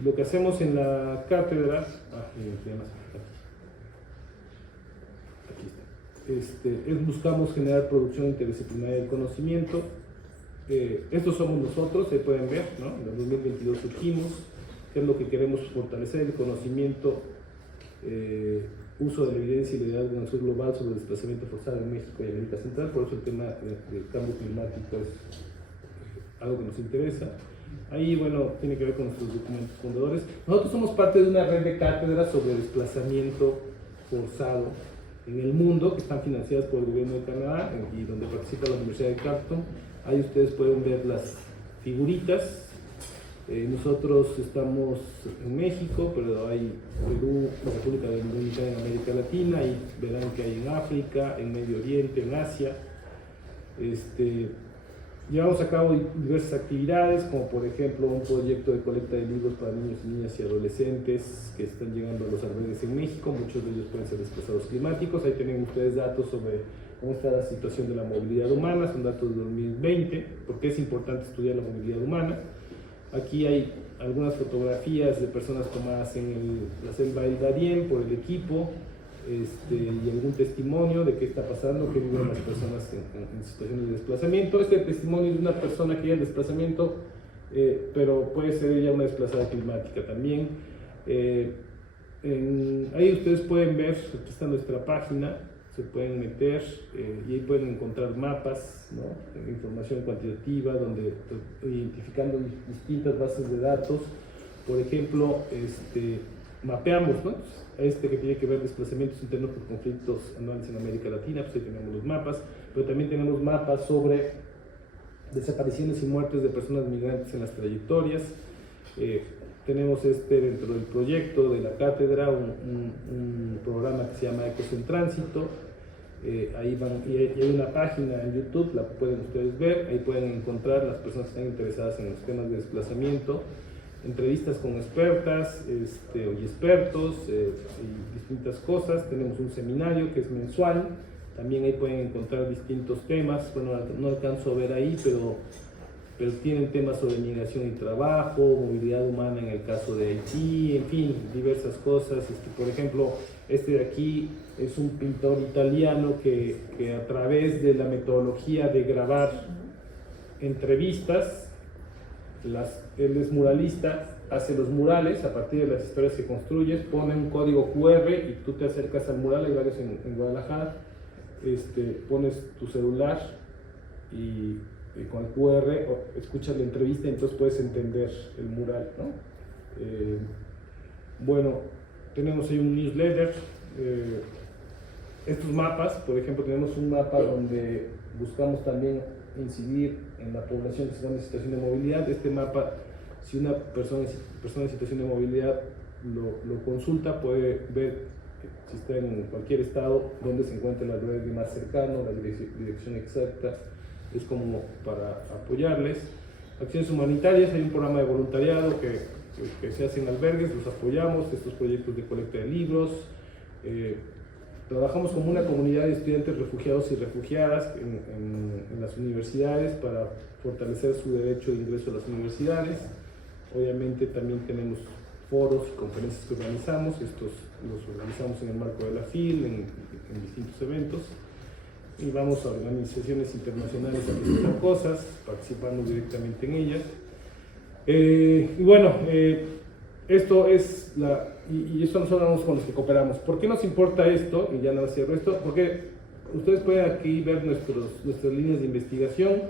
lo que hacemos en la cátedra, es buscamos generar producción interdisciplinaria del conocimiento. Estos somos nosotros, se pueden ver, ¿no? En el 2022 surgimos, que es lo que queremos fortalecer, el conocimiento, uso de la evidencia y la idea de una acción global sobre el desplazamiento forzado en México y América Central. Por eso el tema del cambio climático es algo que nos interesa. Ahí, bueno, tiene que ver con nuestros documentos fundadores. Nosotros somos parte de una red de cátedras sobre desplazamiento forzado en el mundo, que están financiadas por el gobierno de Canadá y donde participa la Universidad de Carleton. Ahí ustedes pueden ver las figuritas. Nosotros estamos en México, pero hay Perú, la República Dominicana en América Latina, y verán que hay en África, en Medio Oriente, en Asia. Llevamos a cabo diversas actividades, como por ejemplo un proyecto de colecta de libros para niños y niñas y adolescentes que están llegando a los albergues en México. Muchos de ellos pueden ser desplazados climáticos. Ahí tienen ustedes datos sobre cómo está la situación de la movilidad humana, son datos de 2020, porque es importante estudiar la movilidad humana. Aquí hay algunas fotografías de personas tomadas en la selva del Darién por el equipo, y algún testimonio de qué está pasando, qué viven las personas en situaciones de desplazamiento. Este testimonio es de una persona que ya en desplazamiento, pero puede ser ella una desplazada climática también. Ahí ustedes pueden ver, aquí está nuestra página, se pueden meter y ahí pueden encontrar mapas, ¿no? Información cuantitativa, donde identificando distintas bases de datos. Por ejemplo, mapeamos, ¿no? Que tiene que ver desplazamientos internos por conflictos anuales en América Latina, pues ahí tenemos los mapas, pero también tenemos mapas sobre desapariciones y muertes de personas migrantes en las trayectorias. Tenemos dentro del proyecto de la cátedra un programa que se llama Ecos en Tránsito. Ahí van, y hay una página en YouTube, la pueden ustedes ver, ahí pueden encontrar las personas que están interesadas en los temas de desplazamiento, entrevistas con expertas y expertos y distintas cosas. Tenemos un seminario que es mensual, también ahí pueden encontrar distintos temas. Bueno, no alcanzo a ver ahí, pero tienen temas sobre migración y trabajo, movilidad humana en el caso de Haití, en fin, diversas cosas. Por ejemplo, de aquí es un pintor italiano que a través de la metodología de grabar entrevistas, él es muralista, hace los murales a partir de las historias que construyes, pone un código QR y tú te acercas al mural. Hay varios en Guadalajara, pones tu celular y con el QR escuchas la entrevista y entonces puedes entender el mural, ¿no? Bueno, tenemos ahí un newsletter. Estos mapas, por ejemplo, tenemos un mapa donde buscamos también incidir en la población que está en situación de movilidad. Este mapa, si una persona en situación de movilidad lo consulta, puede ver si está en cualquier estado dónde se encuentra el albergue más cercano, la dirección exacta. Es como para apoyarles. Acciones humanitarias, hay un programa de voluntariado que se hace en albergues, los apoyamos, estos proyectos de colecta de libros. Trabajamos como una comunidad de estudiantes refugiados y refugiadas en las universidades para fortalecer su derecho de ingreso a las universidades. Obviamente también tenemos foros y conferencias que organizamos, estos los organizamos en el marco de la FIL, en distintos eventos. Y vamos a organizaciones internacionales a presentar cosas, participando directamente en ellas. Y bueno, esto es y esto nosotros hablamos con los que cooperamos. ¿Por qué nos importa esto? Y ya no cierro esto, porque ustedes pueden aquí ver nuestras líneas de investigación.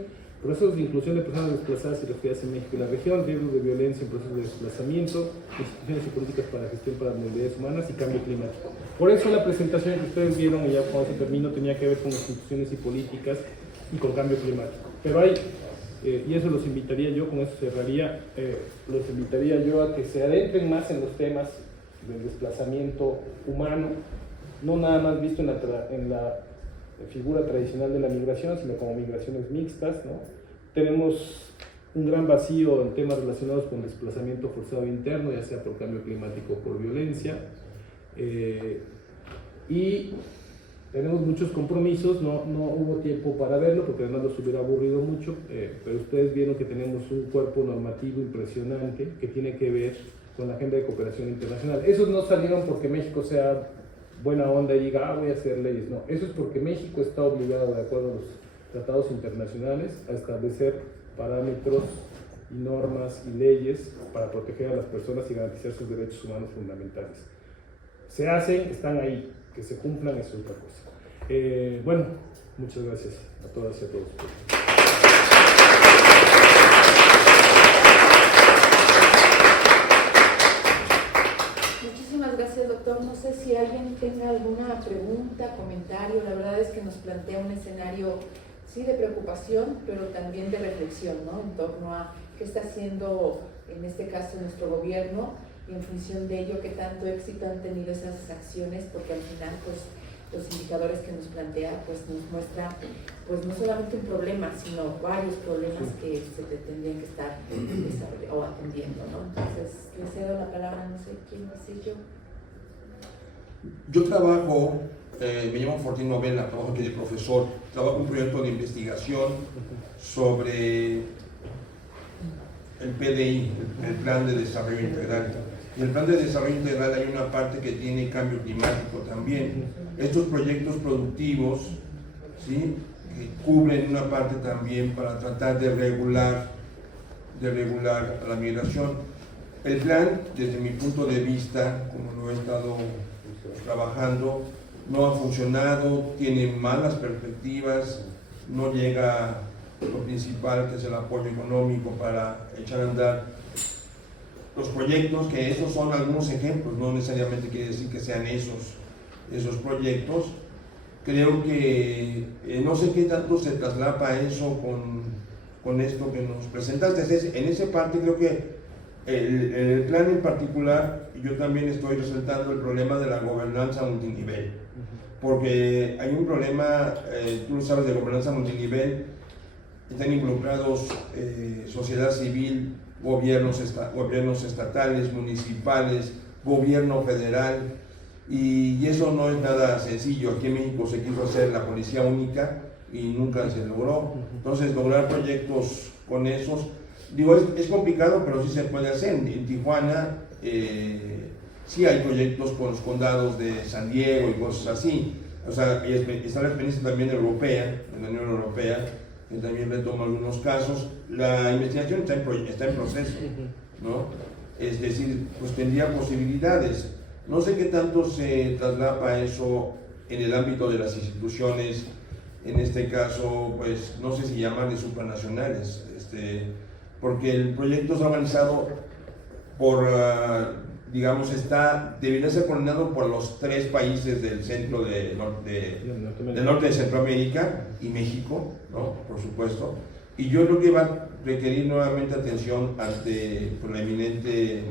procesos de inclusión de personas desplazadas y refugiadas en México y la región, riesgos de violencia en procesos de desplazamiento, instituciones y políticas para gestión para movilidades humanas y cambio climático. Por eso la presentación que ustedes vieron, y ya cuando se terminó, tenía que ver con instituciones y políticas y con cambio climático. Pero hay, y eso los invitaría yo, con eso cerraría, los invitaría yo a que se adentren más en los temas del desplazamiento humano, no nada más visto en la figura tradicional de la migración, sino como migraciones mixtas, ¿no? Tenemos un gran vacío en temas relacionados con desplazamiento forzado interno, ya sea por cambio climático o por violencia, y tenemos muchos compromisos, no hubo tiempo para verlo porque además los hubiera aburrido mucho, pero ustedes vieron que tenemos un cuerpo normativo impresionante que tiene que ver con la agenda de cooperación internacional. Esos no salieron porque México sea buena onda y diga, voy a hacer leyes. No, eso es porque México está obligado, de acuerdo a los tratados internacionales, a establecer parámetros y normas y leyes para proteger a las personas y garantizar sus derechos humanos fundamentales. Se hacen, están ahí, que se cumplan es otra cosa. Bueno, muchas gracias a todas y a todos. Muchísimas gracias, doctor. No sé si alguien tenga alguna pregunta, comentario. La verdad es que nos plantea un escenario, sí, de preocupación, pero también de reflexión, ¿no? En torno a qué está haciendo, en este caso, nuestro gobierno, y en función de ello, qué tanto éxito han tenido esas acciones, porque al final, pues, los indicadores que nos plantea, pues, nos muestra, pues, no solamente un problema, sino varios problemas que se tendrían que estar o atendiendo, ¿no? Entonces, le cedo la palabra, no sé quién decir yo. Yo trabajo, me llamo Fortín Novela, trabajo aquí de profesor, trabajo en un proyecto de investigación sobre el PDI, el Plan de Desarrollo Integral. Y el Plan de Desarrollo Integral hay una parte que tiene cambio climático también. Estos proyectos productivos, ¿sí?, que cubren una parte también para tratar de regular la migración. El plan, desde mi punto de vista, como lo he estado trabajando, no ha funcionado, tiene malas perspectivas, no llega lo principal, que es el apoyo económico para echar a andar los proyectos, que esos son algunos ejemplos, no necesariamente quiere decir que sean esos proyectos. Creo que no sé qué tanto se traslapa eso con esto que nos presentaste. En esa parte creo que el plan en particular, yo también estoy resaltando el problema de la gobernanza multinivel, porque hay un problema, tú lo sabes, de gobernanza multinivel. Están involucrados sociedad civil, gobiernos estatales, municipales, gobierno federal, y eso no es nada sencillo. Aquí en México se quiso hacer la policía única y nunca se logró. Entonces, lograr proyectos con esos, digo, es complicado, pero sí se puede hacer. En Tijuana sí hay proyectos con los condados de San Diego y cosas así. O sea, está la experiencia también europea, en la Unión Europea, que también retoma algunos casos. La investigación está en proceso, ¿no? Es decir, pues tendría posibilidades. No sé qué tanto se traslapa eso en el ámbito de las instituciones, en este caso, pues no sé si llamarle supranacionales, porque el proyecto está organizado por, digamos, debería ser coordinado por los 3 países del centro del norte de Centroamérica y México, ¿no?, por supuesto. Y yo creo que va a requerir nuevamente atención ante la eminente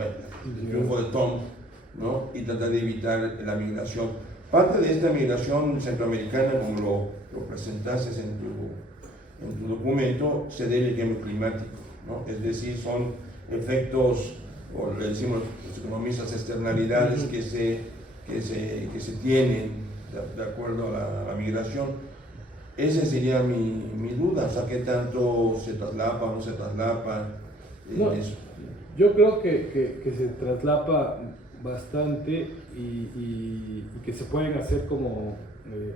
triunfo de Trump, ¿no?, y tratar de evitar la migración. Parte de esta migración centroamericana, como lo presentaste en tu documento, se debe al cambio climático, ¿no? Es decir, son efectos, o le decimos los economistas, externalidades que se tienen de acuerdo a la migración. Esa sería mi duda, o sea, ¿qué tanto se traslapa o no se traslapa en eso? Yo creo que se traslapa bastante y que se pueden hacer como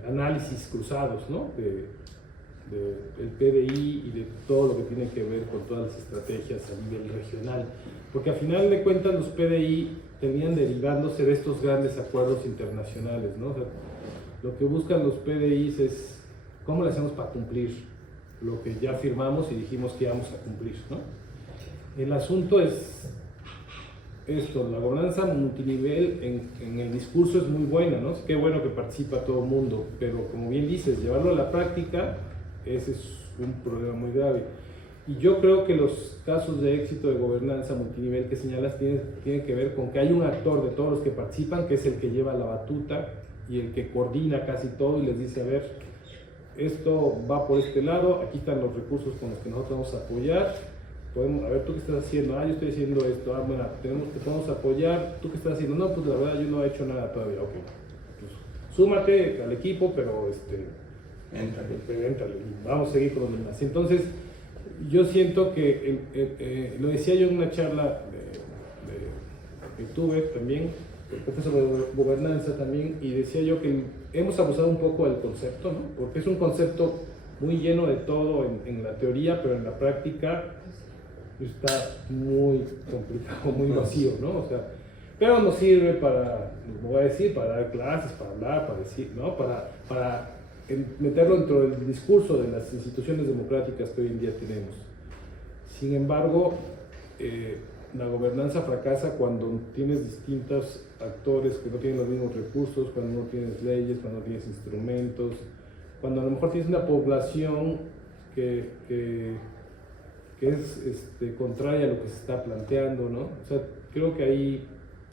análisis cruzados, ¿no?, del PDI y de todo lo que tiene que ver con todas las estrategias a nivel regional, porque a final de cuentas los PDI tenían derivándose de estos grandes acuerdos internacionales, ¿no? O sea, lo que buscan los PDIs es cómo le hacemos para cumplir, lo que ya firmamos y dijimos que íbamos a cumplir, ¿no? El asunto es esto, la gobernanza multinivel en el discurso es muy buena, ¿no? Qué bueno que participa todo el mundo, pero como bien dices, llevarlo a la práctica, ese es un problema muy grave. Y yo creo que los casos de éxito de gobernanza multinivel que señalas tienen que ver con que hay un actor de todos los que participan, que es el que lleva la batuta y el que coordina casi todo y les dice, a ver, esto va por este lado, aquí están los recursos con los que nosotros vamos a apoyar, a ver, ¿tú qué estás haciendo? Yo estoy haciendo esto, bueno, te podemos apoyar, ¿tú qué estás haciendo? No, pues la verdad yo no he hecho nada todavía, ok, pues súmate al equipo, pero éntrale, vamos a seguir con los demás. Entonces, yo siento que, lo decía yo en una charla que tuve también, porque fue sobre gobernanza también, y decía yo que hemos abusado un poco del concepto, ¿no? Porque es un concepto muy lleno de todo en la teoría, pero en la práctica está muy complicado, muy vacío, ¿no? O sea, pero nos sirve para, lo voy a decir, para dar clases, para hablar, para decir, ¿no? Para meterlo dentro del discurso de las instituciones democráticas que hoy en día tenemos. Sin embargo, la gobernanza fracasa cuando tienes distintos actores que no tienen los mismos recursos, cuando no tienes leyes, cuando no tienes instrumentos, cuando a lo mejor tienes una población que es contraria a lo que se está planteando, ¿no? O sea, creo que ahí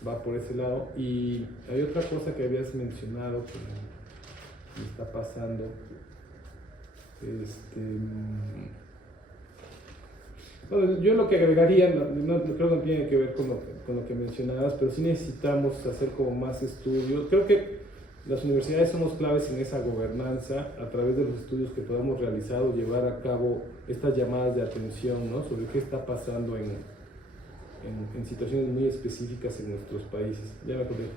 va por ese lado. Y hay otra cosa que habías mencionado que me está pasando. Bueno, yo lo que agregaría, no creo que no tiene que ver con lo que mencionabas, pero sí necesitamos hacer como más estudios. Creo que las universidades somos claves en esa gobernanza a través de los estudios que podamos realizar o llevar a cabo estas llamadas de atención, ¿no? Sobre qué está pasando en situaciones muy específicas en nuestros países. Ya me acordé.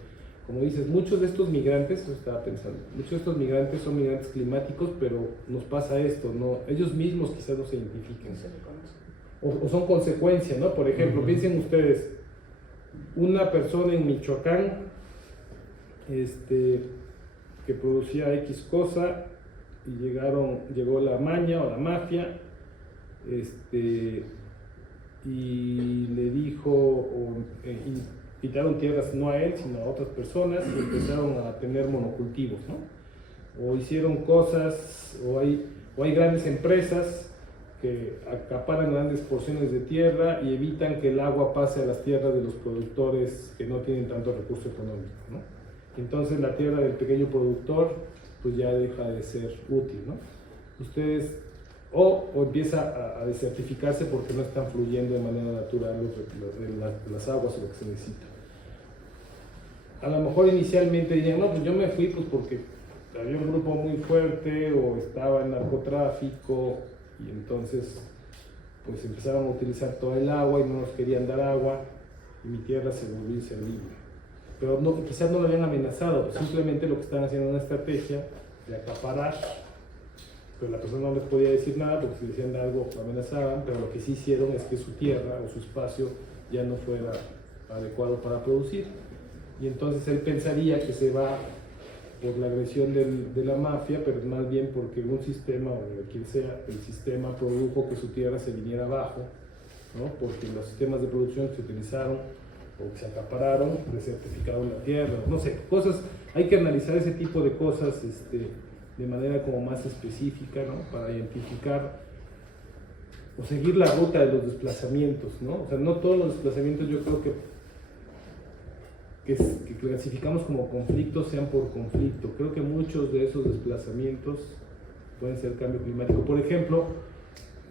Como dices, muchos de estos migrantes, eso estaba pensando, muchos de estos migrantes son migrantes climáticos, pero nos pasa esto, ¿no? Ellos mismos quizás no se identifiquen. O son consecuencia, ¿no? Por ejemplo, piensen ustedes, una persona en Michoacán que producía X cosa y llegó la maña o la mafia y le dijo, quitaron tierras no a él, sino a otras personas y empezaron a tener monocultivos, ¿no? O hicieron cosas, o hay grandes empresas que acaparan grandes porciones de tierra y evitan que el agua pase a las tierras de los productores que no tienen tanto recurso económico, ¿no? Entonces la tierra del pequeño productor pues ya deja de ser útil, ¿no? Ustedes o empieza a desertificarse porque no están fluyendo de manera natural las aguas o lo que se necesita. A lo mejor inicialmente dirían, no, pues yo me fui pues porque había un grupo muy fuerte o estaba en narcotráfico y entonces pues empezaron a utilizar todo el agua y no nos querían dar agua y mi tierra se volvió inservible. Pero no, quizás no lo habían amenazado, simplemente lo que están haciendo es una estrategia de acaparar, pero la persona no les podía decir nada porque si decían algo lo amenazaban, pero lo que sí hicieron es que su tierra o su espacio ya no fuera adecuado para producir. Y entonces él pensaría que se va por la agresión de la mafia, pero más bien porque un sistema, o quien sea, el sistema produjo que su tierra se viniera abajo, ¿no? Porque los sistemas de producción que se utilizaron o que se acapararon, desertificaron la tierra, no sé, cosas, hay que analizar ese tipo de cosas de manera como más específica, ¿no? Para identificar o seguir la ruta de los desplazamientos, ¿no? O sea, no todos los desplazamientos yo creo que clasificamos como conflictos sean por conflicto. Creo que muchos de esos desplazamientos pueden ser cambio climático. Por ejemplo,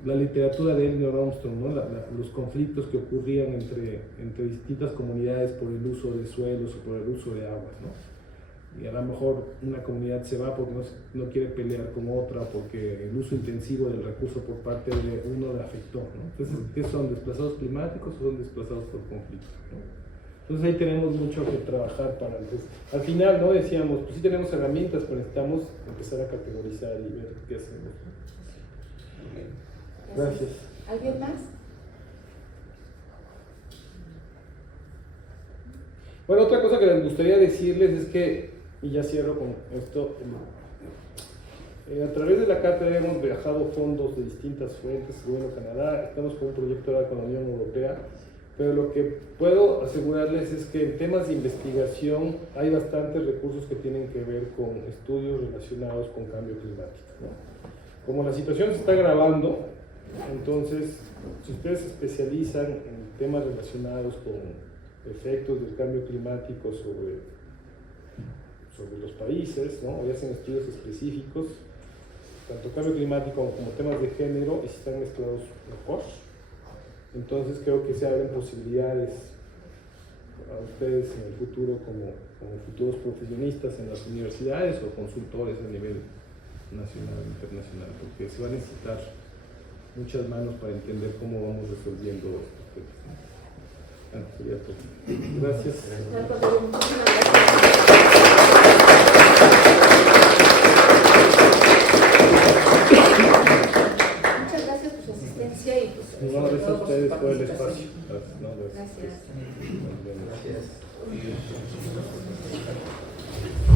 la literatura de Elinor Armstrong, ¿no? Los conflictos que ocurrían entre distintas comunidades por el uso de suelos o por el uso de aguas, ¿no? Y a lo mejor una comunidad se va porque no quiere pelear con otra, porque el uso intensivo del recurso por parte de uno le afectó, ¿no? Entonces, ¿qué son? ¿Desplazados climáticos o son desplazados por conflictos, ¿no? Entonces ahí tenemos mucho que trabajar para al final, ¿no? Decíamos, pues sí tenemos herramientas, pero necesitamos empezar a categorizar y ver qué hacemos, ¿no? Gracias. ¿Alguien más? Bueno, otra cosa que les gustaría decirles es que, y ya cierro con esto, A través de la cátedra hemos viajado fondos de distintas fuentes, gobierno de Canadá, estamos con un proyecto ahora con la Unión Europea, pero lo que puedo asegurarles es que en temas de investigación hay bastantes recursos que tienen que ver con estudios relacionados con cambio climático, ¿no? Como la situación se está agravando, entonces si ustedes se especializan en temas relacionados con efectos del cambio climático sobre los países, ¿no? O hacen estudios específicos, tanto cambio climático como temas de género, y si están mezclados mejor. Entonces creo que se abren posibilidades a ustedes en el futuro como futuros profesionistas en las universidades o consultores a nivel nacional e internacional, porque se va a necesitar muchas manos para entender cómo vamos resolviendo estos temas. Sería todo. Gracias. Muchas gracias por su asistencia y pues, No, sobre gracias a todo por su ustedes por el participación. espacio. Gracias. No, gracias. Gracias. Nos vemos. Gracias.